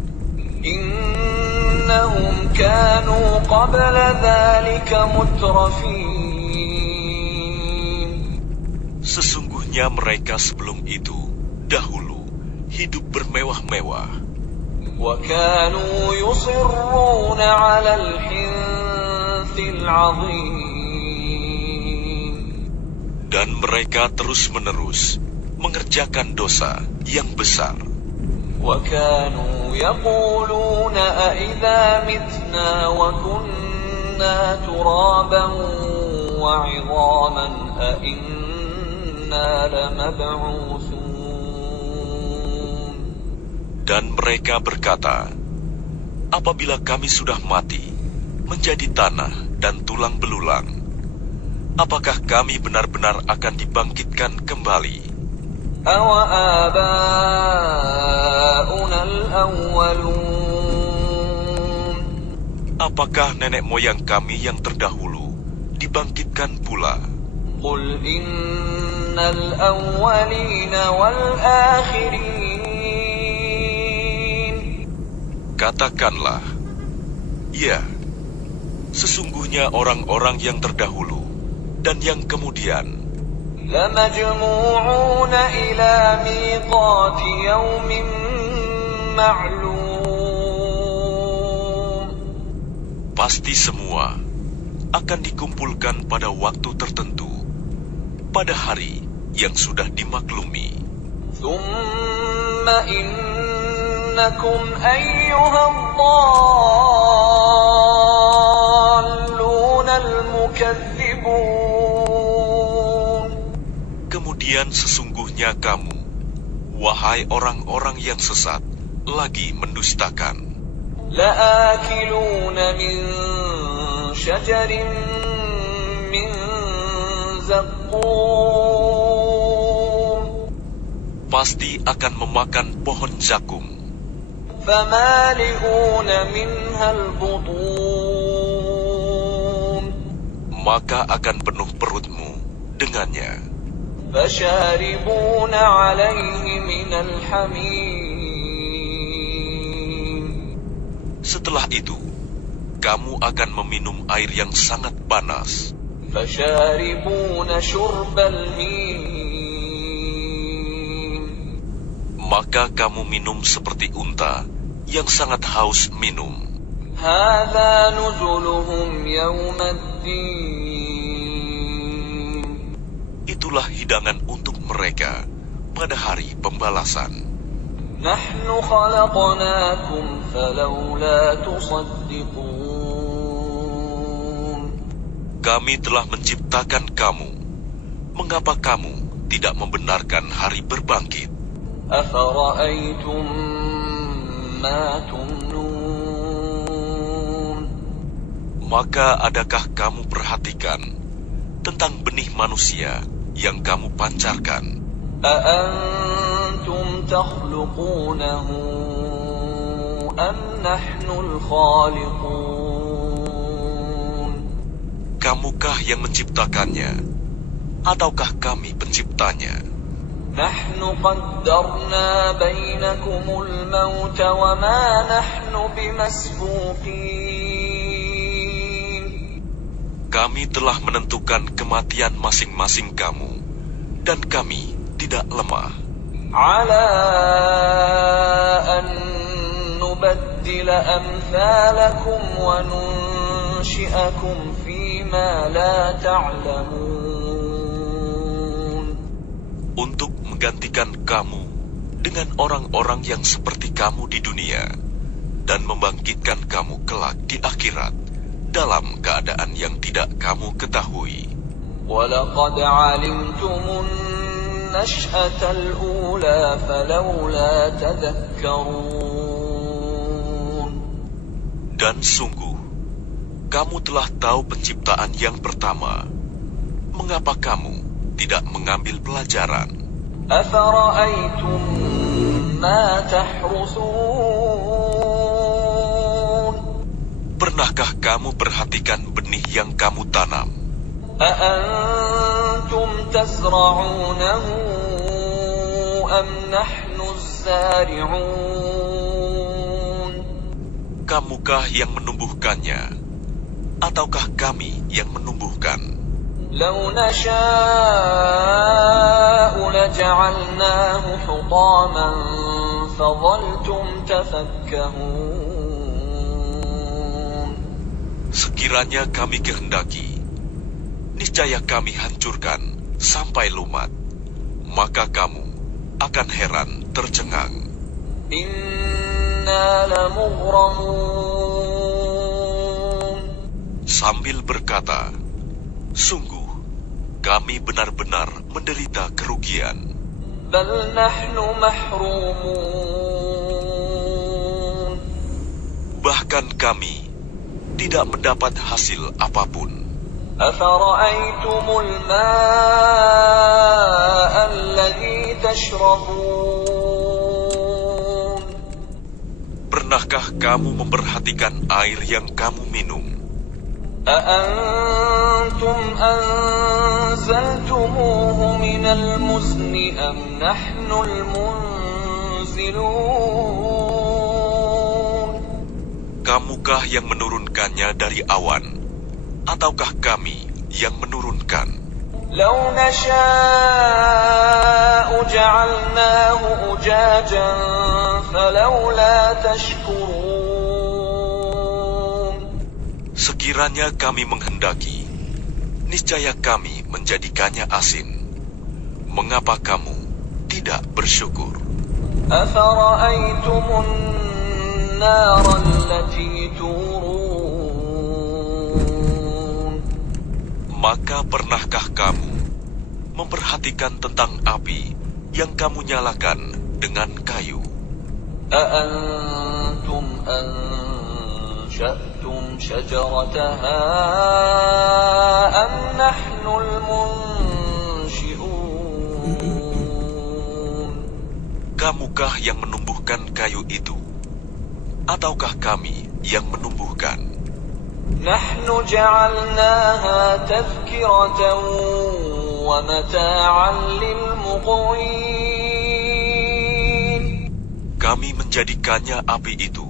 إنهم كانوا قبل ذلك مترفين Sesungguhnya mereka sebelum itu, dahulu, hidup bermewah-mewah, وكانوا يصرون على الحنث العظيم dan mereka terus-menerus mengerjakan dosa yang besar. وكانوا يقولون أإذا متنا وكنا ترابا وعظاما أإنا لمبعوثون Dan mereka berkata, apabila kami sudah mati, menjadi tanah dan tulang belulang, apakah kami benar-benar akan dibangkitkan kembali? أَوَآبَاؤُنَا الْأَوَّلُونَ Apakah nenek moyang kami yang terdahulu dibangkitkan pula? قُلْ إِنَّ الْأَوَّلِينَ وَالْآخِرِينَ Katakanlah, ya, sesungguhnya orang-orang yang terdahulu dan yang kemudian لَمَجْمُوعُونَ إِلَى مِيقَاتِ يَوْمٍ مَّعْلُومٍ pasti semua akan dikumpulkan pada waktu tertentu, pada hari yang sudah dimaklumi. ثُمَّ إِنَّكُمْ أَيُّهَا الضَّالُّونَ الْمُكَذِّبُونَ Kemudian sesungguhnya kamu, wahai orang-orang yang sesat, lagi mendustakan. لَآكِلُونَ مِنْ شَجَرٍ مِّنْ زَقُّومٍ Pasti akan memakan pohon zakum, فَمَالِئُونَ مِنْهَا الْبُطُونَ maka akan penuh perutmu dengannya. فَشَارِبُونَ عَلَيْهِ مِنَ الْحَمِيمِ Setelah itu, kamu akan meminum air yang sangat panas, فشاربون شرب الهيم Maka kamu minum seperti unta yang sangat haus minum. هذا نزلهم يوم الدين Itulah hidangan untuk mereka pada hari pembalasan. نحن خلقناكم فلولا تصدقون Kami telah menciptakan kamu. Mengapa kamu tidak membenarkan hari berbangkit? أفرأيتم ما تمنون Maka adakah kamu perhatikan tentang benih manusia yang kamu pancarkan? أأنتم تخلقونه أم نحن الخالقون Kamukah yang menciptakannya, ataukah kami penciptanya? نحن قدرنا بينكم الموت وما نحن بمسبوقين Kami telah menentukan kematian masing-masing kamu, dan kami tidak lemah على أن نبدل أمثالكم وننشئكم فيما لا تعلمون untuk menggantikan kamu dengan orang-orang yang seperti kamu di dunia dan membangkitkan kamu kelak di akhirat dalam keadaan yang tidak kamu ketahui. وَلَقَدْ عَلِمْتُمُ النَّشْأَةَ الْأُولَى فَلَوْلَا تَذَكَّرُونَ Dan sungguh, kamu telah tahu penciptaan yang pertama. Mengapa kamu tidak mengambil pelajaran? أَفَرَأَيْتُمْ مَا تَحْرُثُونَ Pernahkah kamu perhatikan benih yang kamu tanam? أَأَنْتُمْ تَزْرَعُونَهُ أَمْ نَحْنُ الزَّارِعُونَ Kamukah yang menumbuhkannya, ataukah kami yang menumbuhkan? لَوْ نَشَاءُ لَجَعَلْنَاهُ حُطَامًا فَظَلْتُمْ تَفَكَّهُونَ Sekiranya kami kehendaki, niscaya kami hancurkan sampai lumat, maka kamu akan heran tercengang. إِنَّا لَمُغْرَمُونَ Sambil berkata, sungguh kami benar-benar menderita kerugian. بَلْ نَحْنُ مَحْرُومُونَ Bahkan kami tidak mendapat hasil apapun. أَفَرَأَيْتُمُ الْمَاءَ الَّذِي تَشْرَبُونَ Pernahkah kamu memperhatikan air yang kamu minum? أَأَنْتُمْ أَنزَلْتُمُوهُ مِنَ الْمُزْنِ أَمْ نَحْنُ الْمُنزِلُونَ Kamukah yang menurunkannya dari awan, ataukah kami yang menurunkan? لَوْ نَشَاءُ جَعَلْنَاهُ أُجَاجًا فَلَوْلَا تَشْكُرُونَ Sekiranya kami menghendaki, niscaya kami menjadikannya asin. Mengapa kamu tidak bersyukur? أَفَرَأَيْتُمُ النَّارَ الَّتِي تُورُونَ Maka pernahkah kamu memperhatikan tentang api yang kamu nyalakan dengan kayu? أَأَنْتُمْ أَنشَأْتُمْ شَجَرَتَهَا أَمْ نَحْنُ الْمُنشِئُونَ Kamukah yang menumbuhkan kayu itu, ataukah kami yang menumbuhkan? نحن جعلناها تذكرة ومتاعا للمقوين Kami menjadikannya api itu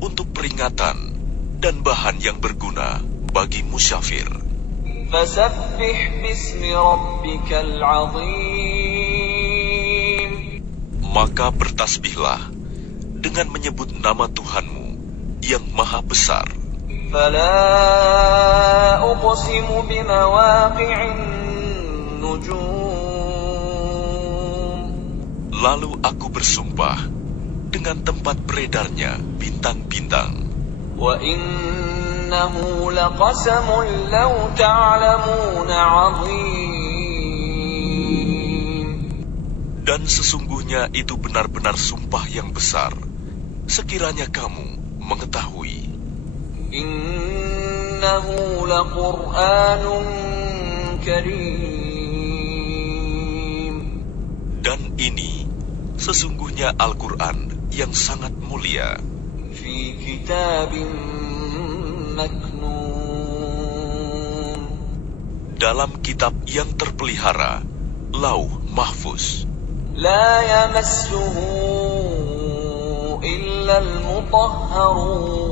untuk peringatan dan bahan yang berguna bagi musyafir. فسبح باسم ربك العظيم. Maka bertasbihlah dengan menyebut nama Tuhanmu yang maha besar. فلا أقسم بمواقع النجوم. Lalu aku bersumpah dengan tempat beredarnya bintang-bintang. وإنه لقسم لو تعلمون عظيم. Dan sesungguhnya itu benar-benar sumpah yang besar, sekiranya kamu mengetahui. إنه لقرآن كريم. Dan ini sesungguhnya Al-Quran yang sangat mulia. في كتاب مكنون. Dalam kitab yang terpelihara, Lauh Mahfuz. لا يمسه إلا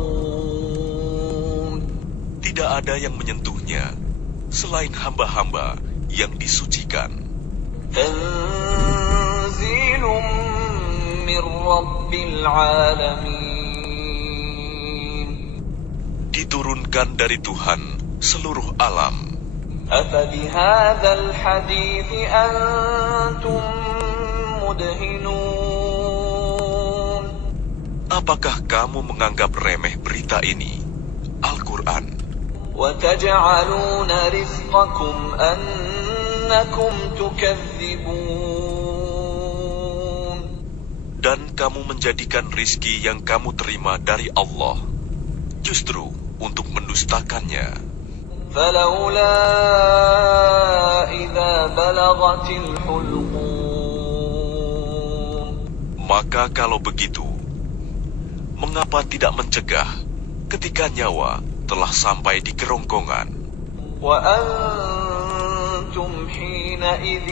المطهرون. Tidak ada yang menyentuhnya selain hamba-hamba yang disucikan. تنزيل من رب العالمين. Diturunkan dari Tuhan seluruh alam. أفبهذا الحديث أنتم مدهنون. Apakah kamu menganggap remeh berita ini, Al-Quran? وتجعلون رزقكم أنكم تكذبون. Dan kamu menjadikan rizki yang kamu terima dari Allah justru untuk mendustakannya. فلولا إذا بلغت الحلقوم. Maka kalau begitu, mengapa tidak mencegah ketika nyawa telah sampai di kerongkongan? وأنتم حينئذ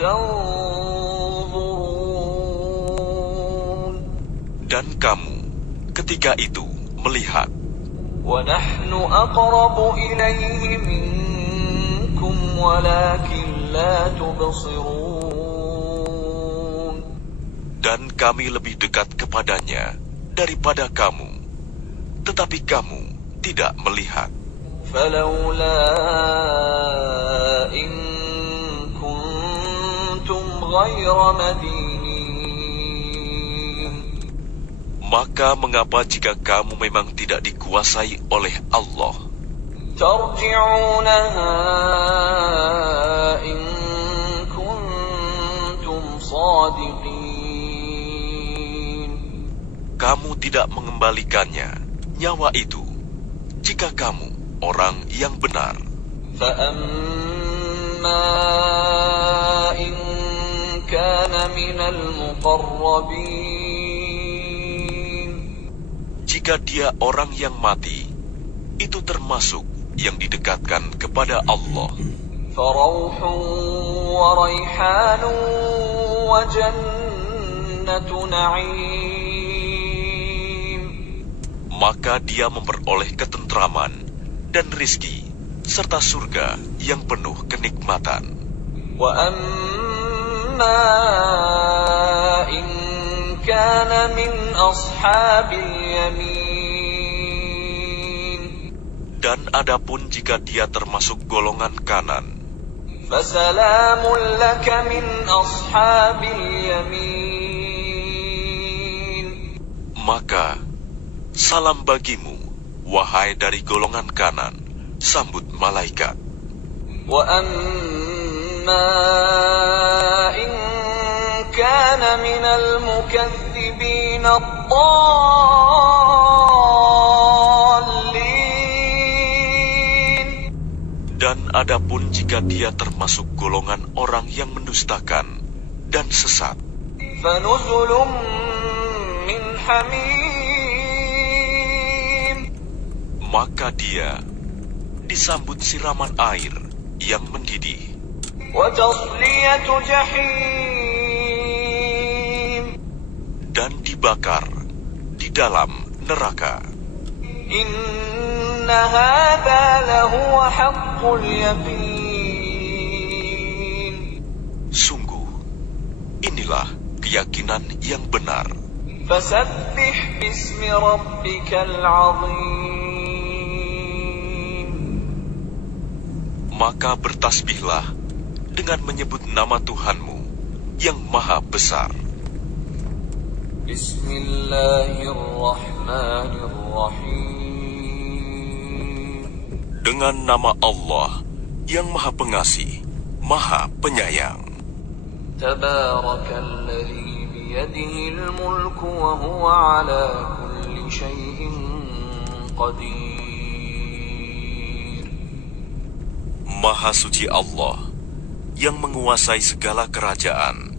تنظرون. Dan kamu ketika itu melihat. ونحن أقرب إليه منكم ولكن لا تبصرون. Dan kami lebih dekat kepadanya daripada kamu, tetapi kamu tidak melihat. فلولا إن كنتم غير مدينين. Maka mengapa jika kamu memang tidak dikuasai oleh Allah? ترجعونها إن كنتم صادقين. Kamu tidak mengembalikannya, nyawa itu, jika kamu orang yang benar. فأما إن كان من المقربين. Jika dia orang yang mati, itu termasuk yang didekatkan kepada Allah. فروح وريحان وجنة نعيم. Maka dia memperoleh ketentraman dan rizki, serta surga yang penuh kenikmatan. وأما إن كان من أصحاب اليمين. Dan adapun jika dia termasuk golongan kanan, فسلام لك من أصحاب اليمين. maka salam bagimu, wahai dari golongan kanan, sambut malaikat. وأما إن كان من المكذبين الضالين. Dan adapun jika dia termasuk golongan orang yang mendustakan dan sesat, فنزل من حميم. maka dia disambut siraman air yang mendidih. وتصلية جحيم. Dan dibakar di dalam neraka. إن هذا لهو حق اليقين. Sungguh, inilah keyakinan yang benar. فسبح باسم ربك العظيم. Maka bertasbihlah dengan menyebut nama Tuhanmu yang maha besar. Bismillahirrahmanirrahim. Dengan nama Allah yang maha pengasih, maha penyayang. Tabarakalladzi biyadihil mulku wa huwa ala kulli syai'in qadir. Maha suci Allah yang menguasai segala kerajaan,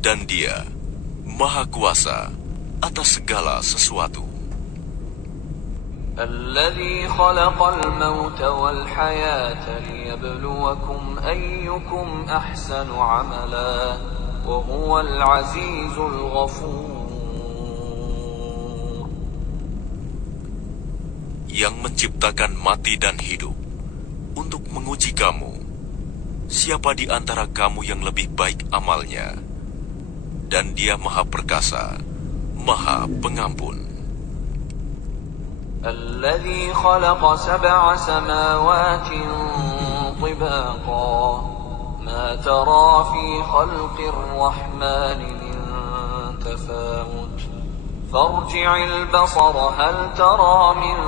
dan Dia maha kuasa atas segala sesuatu. Alladzi khalaqal mauta wal hayata liyabluwakum ayyukum ahsanu amala wa huwal azizul ghafur. Yang menciptakan mati dan hidup untuk menguji kamu, siapa di antara kamu yang lebih baik amalnya, dan Dia maha perkasa, maha pengampun. الذي خلق سبع سماوات طباقا ما ترى في خلق الرحمن من تفاوت فارجع البصر هل ترى من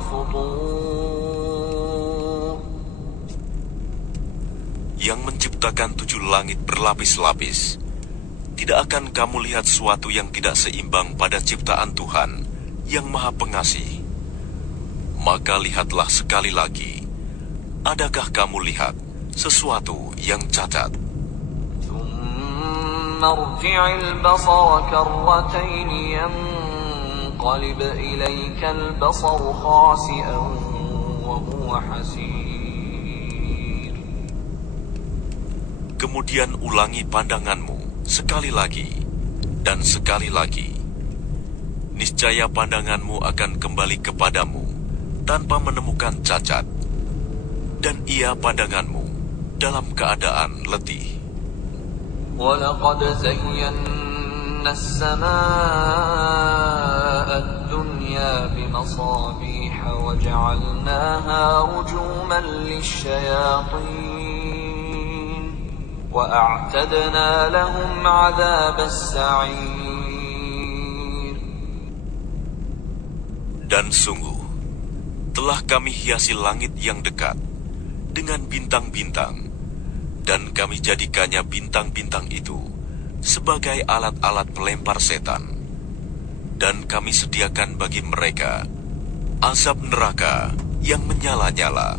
فطور. Yang menciptakan 7 langit berlapis-lapis, tidak akan kamu lihat suatu yang tidak seimbang pada ciptaan Tuhan yang maha pengasih? Maka lihatlah sekali lagi, adakah kamu lihat sesuatu yang cacat? ثم ارجع البصر كرتين ينقلب إليك البصر خاسئا وهو حسير. Kemudian ulangi pandanganmu sekali lagi dan sekali lagi. Niscaya pandanganmu akan kembali kepadamu tanpa menemukan cacat, dan ia pandanganmu dalam keadaan letih. وَلَقَدْ زَيَّنَّا السَّمَاءَ الدُّنْيَا بِمَصَابِيحَ وَجَعَلْنَاهَا رُجُومًا لِلشَّيَاطِينِ وَأَعْتَدْنَا لَهُمْ عَذَابَ السَّعِيرِ. Dan sungguh, telah kami hiasi langit yang dekat dengan bintang-bintang, dan kami jadikannya bintang-bintang itu sebagai alat-alat pelempar setan, dan kami sediakan bagi mereka azab neraka yang menyala-nyala.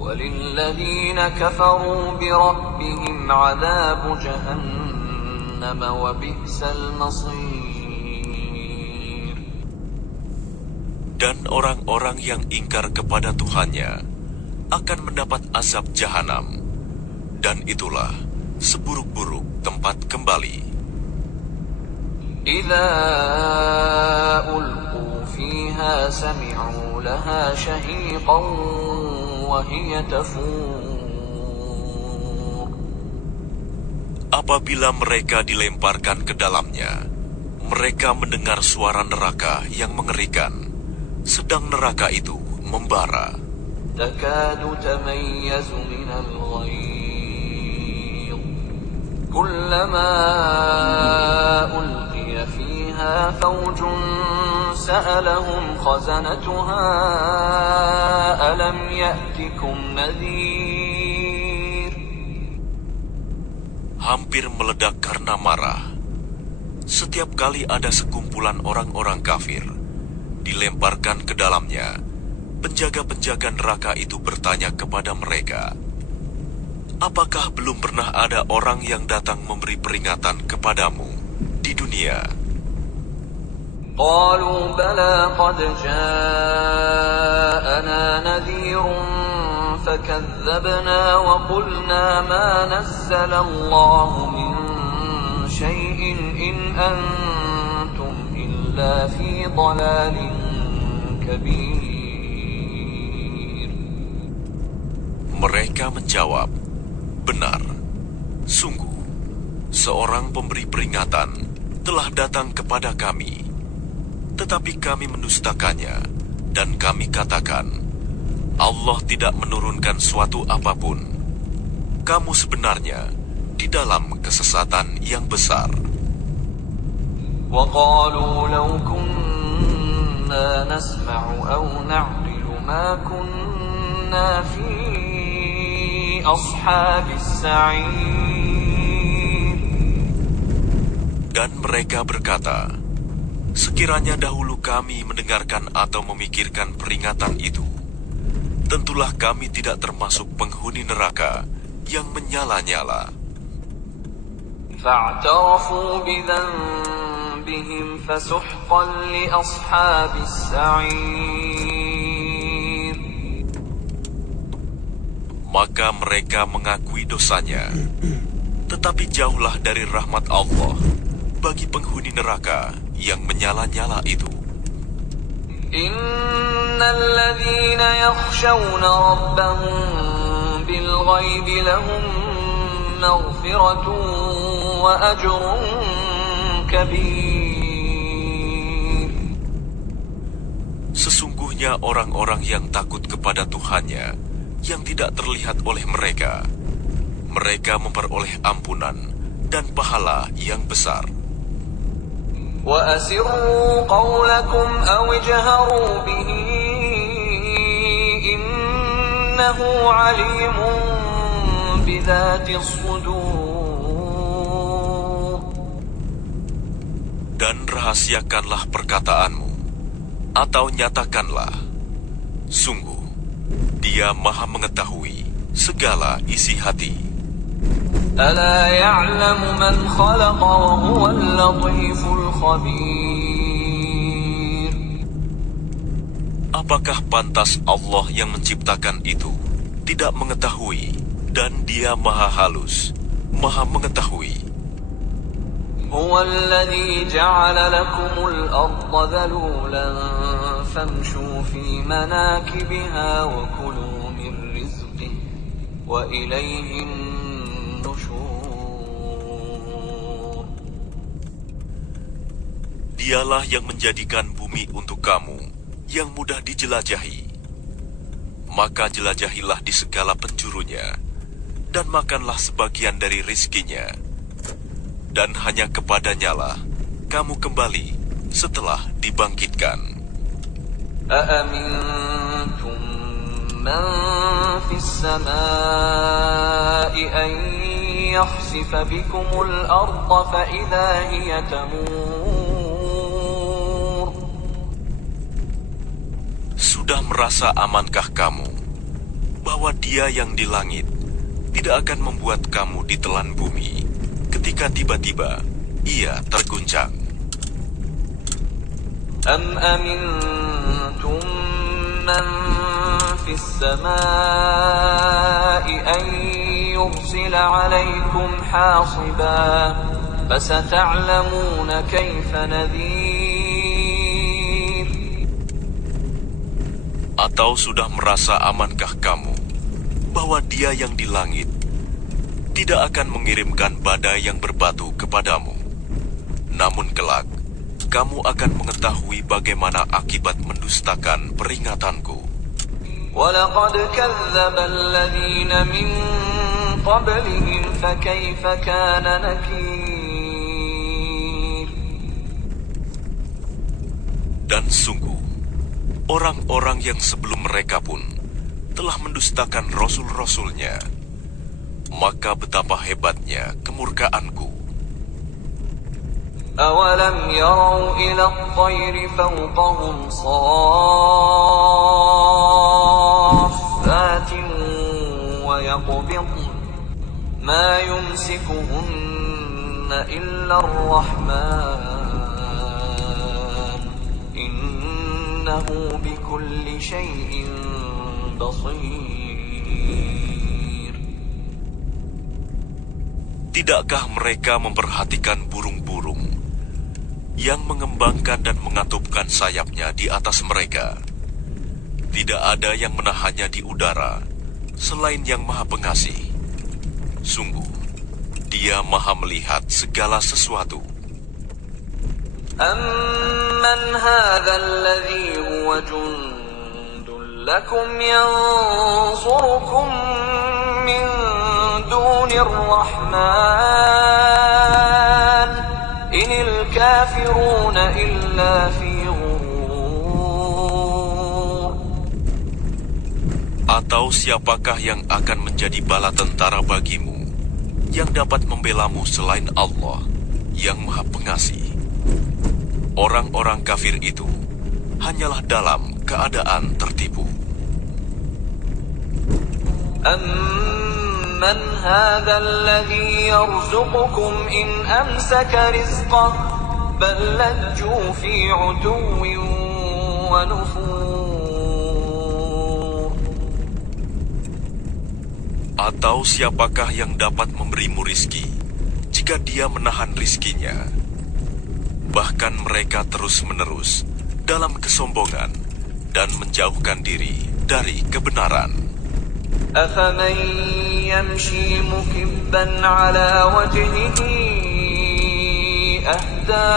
وَلِلَّذِينَ كَفَرُوا بِرَبِّهِمْ عَذَابُ جَهَنَّمَ وَبِئْسَ الْمَصِيرُ. Dan orang-orang yang ingkar kepada Tuhannya akan mendapat azab jahanam, dan itulah seburuk-buruk tempat kembali. إِذَا أُلْقُوا فِيهَا سَمِعُوا لَهَا شَهِيقًا وَهِيَ تَفُورُ. Apabila mereka dilemparkan ke dalamnya, mereka mendengar suara neraka yang mengerikan, sedang neraka itu membara. تَكَادُ تَمَيَّزُ مِنَ الْغَيْظِ كُلَّمَا أُلْقِيَ فِيهَا فَوْجٌ سَأَلَهُمْ خَزَنَتُهَا أَلَمْ يَأْتِكُمْ نَذِيرٌ. Hampir meledak karena marah. Setiap kali ada sekumpulan orang-orang kafir dilemparkan ke dalamnya, penjaga-penjaga neraka itu bertanya kepada mereka, apakah belum pernah ada orang yang datang memberi peringatan kepadamu di dunia? قالوا بلى قد جاءنا نذير فكذبنا وقلنا ما نزل الله من شيء إن أنتم إلا في ضلال كبير. Mereka menjawab, benar, sungguh, seorang pemberi peringatan telah datang kepada kami, tetapi kami mendustakannya, dan kami katakan, Allah tidak menurunkan suatu apapun. Kamu sebenarnya di dalam kesesatan yang besar. وقالوا لو كنا نسمع أو نعقل ما كنا في أصحاب السعير. Dan mereka berkata, sekiranya dahulu kami mendengarkan atau memikirkan peringatan itu, tentulah kami tidak termasuk penghuni neraka yang menyala-nyala. فاعترفوا بذنبهم فسحقا لأصحاب السعير. Maka mereka mengakui dosanya, tetapi jauhlah dari rahmat Allah bagi penghuni neraka yang menyala-nyala itu. إن الذين يخشون ربهم بالغيب لهم مغفرة وأجر كبير. Sesungguhnya orang-orang yang takut kepada Tuhannya yang tidak terlihat oleh mereka, mereka memperoleh ampunan dan pahala yang besar. وأسروا قولكم أو اجهروا به إنه عليم بذات الصدور. Dan rahasiakanlah perkataanmu, atau nyatakanlah, sungguh, Dia Maha mengetahui segala isi hati. ألا يعلم من خلق وهو اللطيف الخبير. Apakah pantas Allah yang menciptakan itu tidak mengetahui, dan Dia Maha halus, Maha mengetahui. هو الذي جعل لكم الأرض ذلولا فامشوا في مناكبها وكلوا من رزقه وإليه النشور. Dialah yang menjadikan bumi untuk kamu yang mudah dijelajahi. Maka jelajahilah di segala penjurunya, dan makanlah sebagian dari rizkinya. Dan hanya kepadanya-lah kamu kembali setelah dibangkitkan. أأمنتم من في السماء أن يخسف بكم الأرض فإذا هي تمور. Sudah merasa amankah kamu bahwa Dia yang di langit tidak akan membuat kamu ditelan bumi ketika tiba-tiba Ia terguncang? أم أمنتم من في السماء أن يرسل عليكم حاصبا فستعلمون كيف نذير. Atau sudah merasa amankah kamu bahwa Dia yang di langit tidak akan mengirimkan badai yang berbatu kepadamu? Namun kelak kamu akan mengetahui bagaimana akibat mendustakan peringatanku. وَلَقَدْ كَذَّبَ الَّذِينَ مِن قَبْلِهِمْ فَكَيْفَ كَانَ نَكِيرِ. Dan sungguh, orang-orang yang sebelum mereka pun telah mendustakan rasul-rasulnya. Maka betapa hebatnya kemurkaanku. أَوَلَمْ يَرَوْا إِلَى الطَّيْرِ فَوْقَهُمْ صَافَّاتٍ وَيَقْبِضْنَ مَا يُمْسِكُهُنَّ إِلَّا الرَّحْمَنُ إِنَّهُ بِكُلِّ شَيْءٍ بَصِيرٌ. Tidakkah mereka memperhatikan burung-burung yang mengembangkan dan mengatupkan sayapnya di atas mereka, Tidak ada yang menahannya di udara selain Yang Maha Pengasih. Sungguh, Dia Maha melihat segala sesuatu. أَمَّنْ هَذَا الَّذِي هُوَ جُندٌ لَكُمْ يَنصُرُكُم مِّن دُونِ الرَّحْمَٰنِ إِنِ الْكَافِرُونَ إِلَّا فِي غُرُورٍ. Atau siapakah yang akan menjadi bala tentara bagimu, yang dapat membelamu selain Allah, Yang Maha Pengasih? Orang-orang kafir itu hanyalah dalam keadaan tertipu. أَمَّنْ هَذَا الَّذِي يَرْزُقُكُمْ إِنْ أَمْسَكَ رِزْقَهُ بَل لَّجُّوا فِي عُتُوٍّ وَنُفُورٍ. Atau siapakah yang dapat memberimu rizki jika Dia menahan rizkinya? Bahkan mereka terus-menerus dalam kesombongan dan menjauhkan diri dari kebenaran. أَفَمَن يَمْشِي مُكِبًّا عَلَى وَجْهِهِ أَهْدَىٰ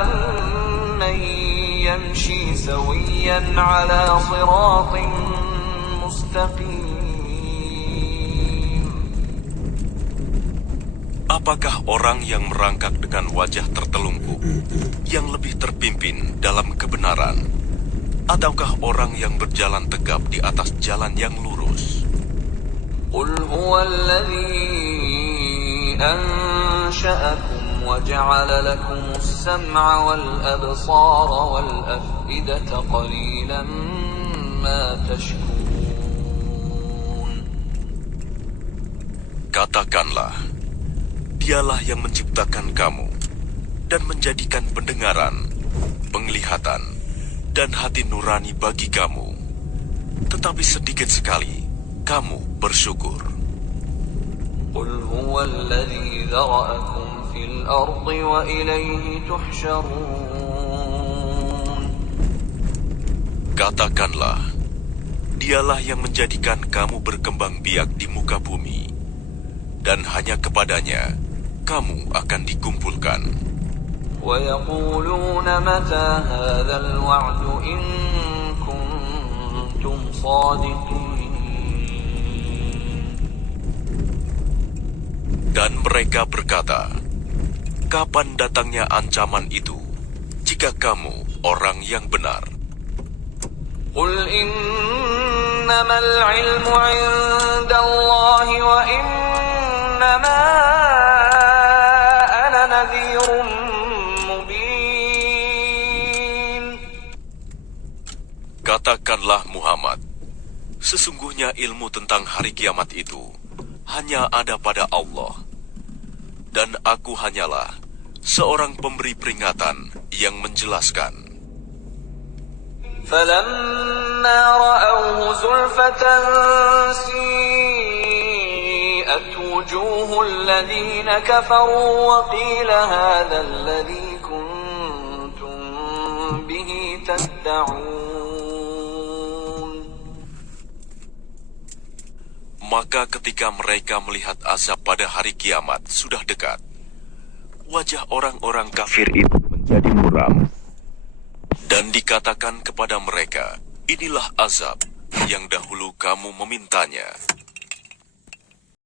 أَمَّن يَمْشِي سَوِيًّا عَلَى صِرَاطٍ مُّسْتَقِيمٍ. Apakah orang yang merangkak dengan wajah tertelungkup yang lebih terpimpin dalam kebenaran, ataukah orang yang berjalan tegap di atas jalan yang lurus? قُلْ هُوَ الَّذِي أَنشَأَكُمْ وَجَعَلَ لَكُمُ السَّمْعَ وَالْأَبْصَارَ وَالْأَفْئِدَةَ قَلِيلًا مَا تَشْكُرُونَ. Katakanlah, Dialah yang menciptakan kamu dan menjadikan pendengaran, penglihatan, dan hati nurani bagi kamu. Tetapi sedikit sekali kamu bersyukur. قُلْ هُوَ الَّذِي ذَرَأَكُمْ فِي الْأَرْضِ وَإِلَيْهِ تُحْشَرُونَ. Katakanlah, Dialah yang menjadikan kamu berkembang biak di muka bumi, dan hanya kepadanya kamu akan dikumpulkan. وَيَقُولُونَ مَتَىٰ هَٰذَا الْوَعْدُ إِن كُنتُمْ صَادِقِينَ. Dan mereka berkata, kapan datangnya ancaman itu, jika kamu orang yang benar? قُلْ إِنَّمَا الْعِلْمُ عِندَ اللَّهِ وَإِنَّمَا أَنَا نَذِيرٌ مُّبِينٌ. Katakanlah Muhammad, sesungguhnya ilmu tentang hari kiamat itu hanya ada pada Allah, dan aku hanyalah seorang pemberi peringatan yang menjelaskan. فَلَمَّا رَأَوْهُ زُلْفَةً سِيئَتْ وُجُوهُ الَّذِينَ كَفَرُوا وَقِيلَ هَٰذَا الَّذِي كُنتُم بِهِ تَدَّعُونَ. Maka ketika mereka melihat azab pada hari kiamat sudah dekat, wajah orang-orang kafir itu menjadi muram. Dan dikatakan kepada mereka, inilah azab yang dahulu kamu memintanya.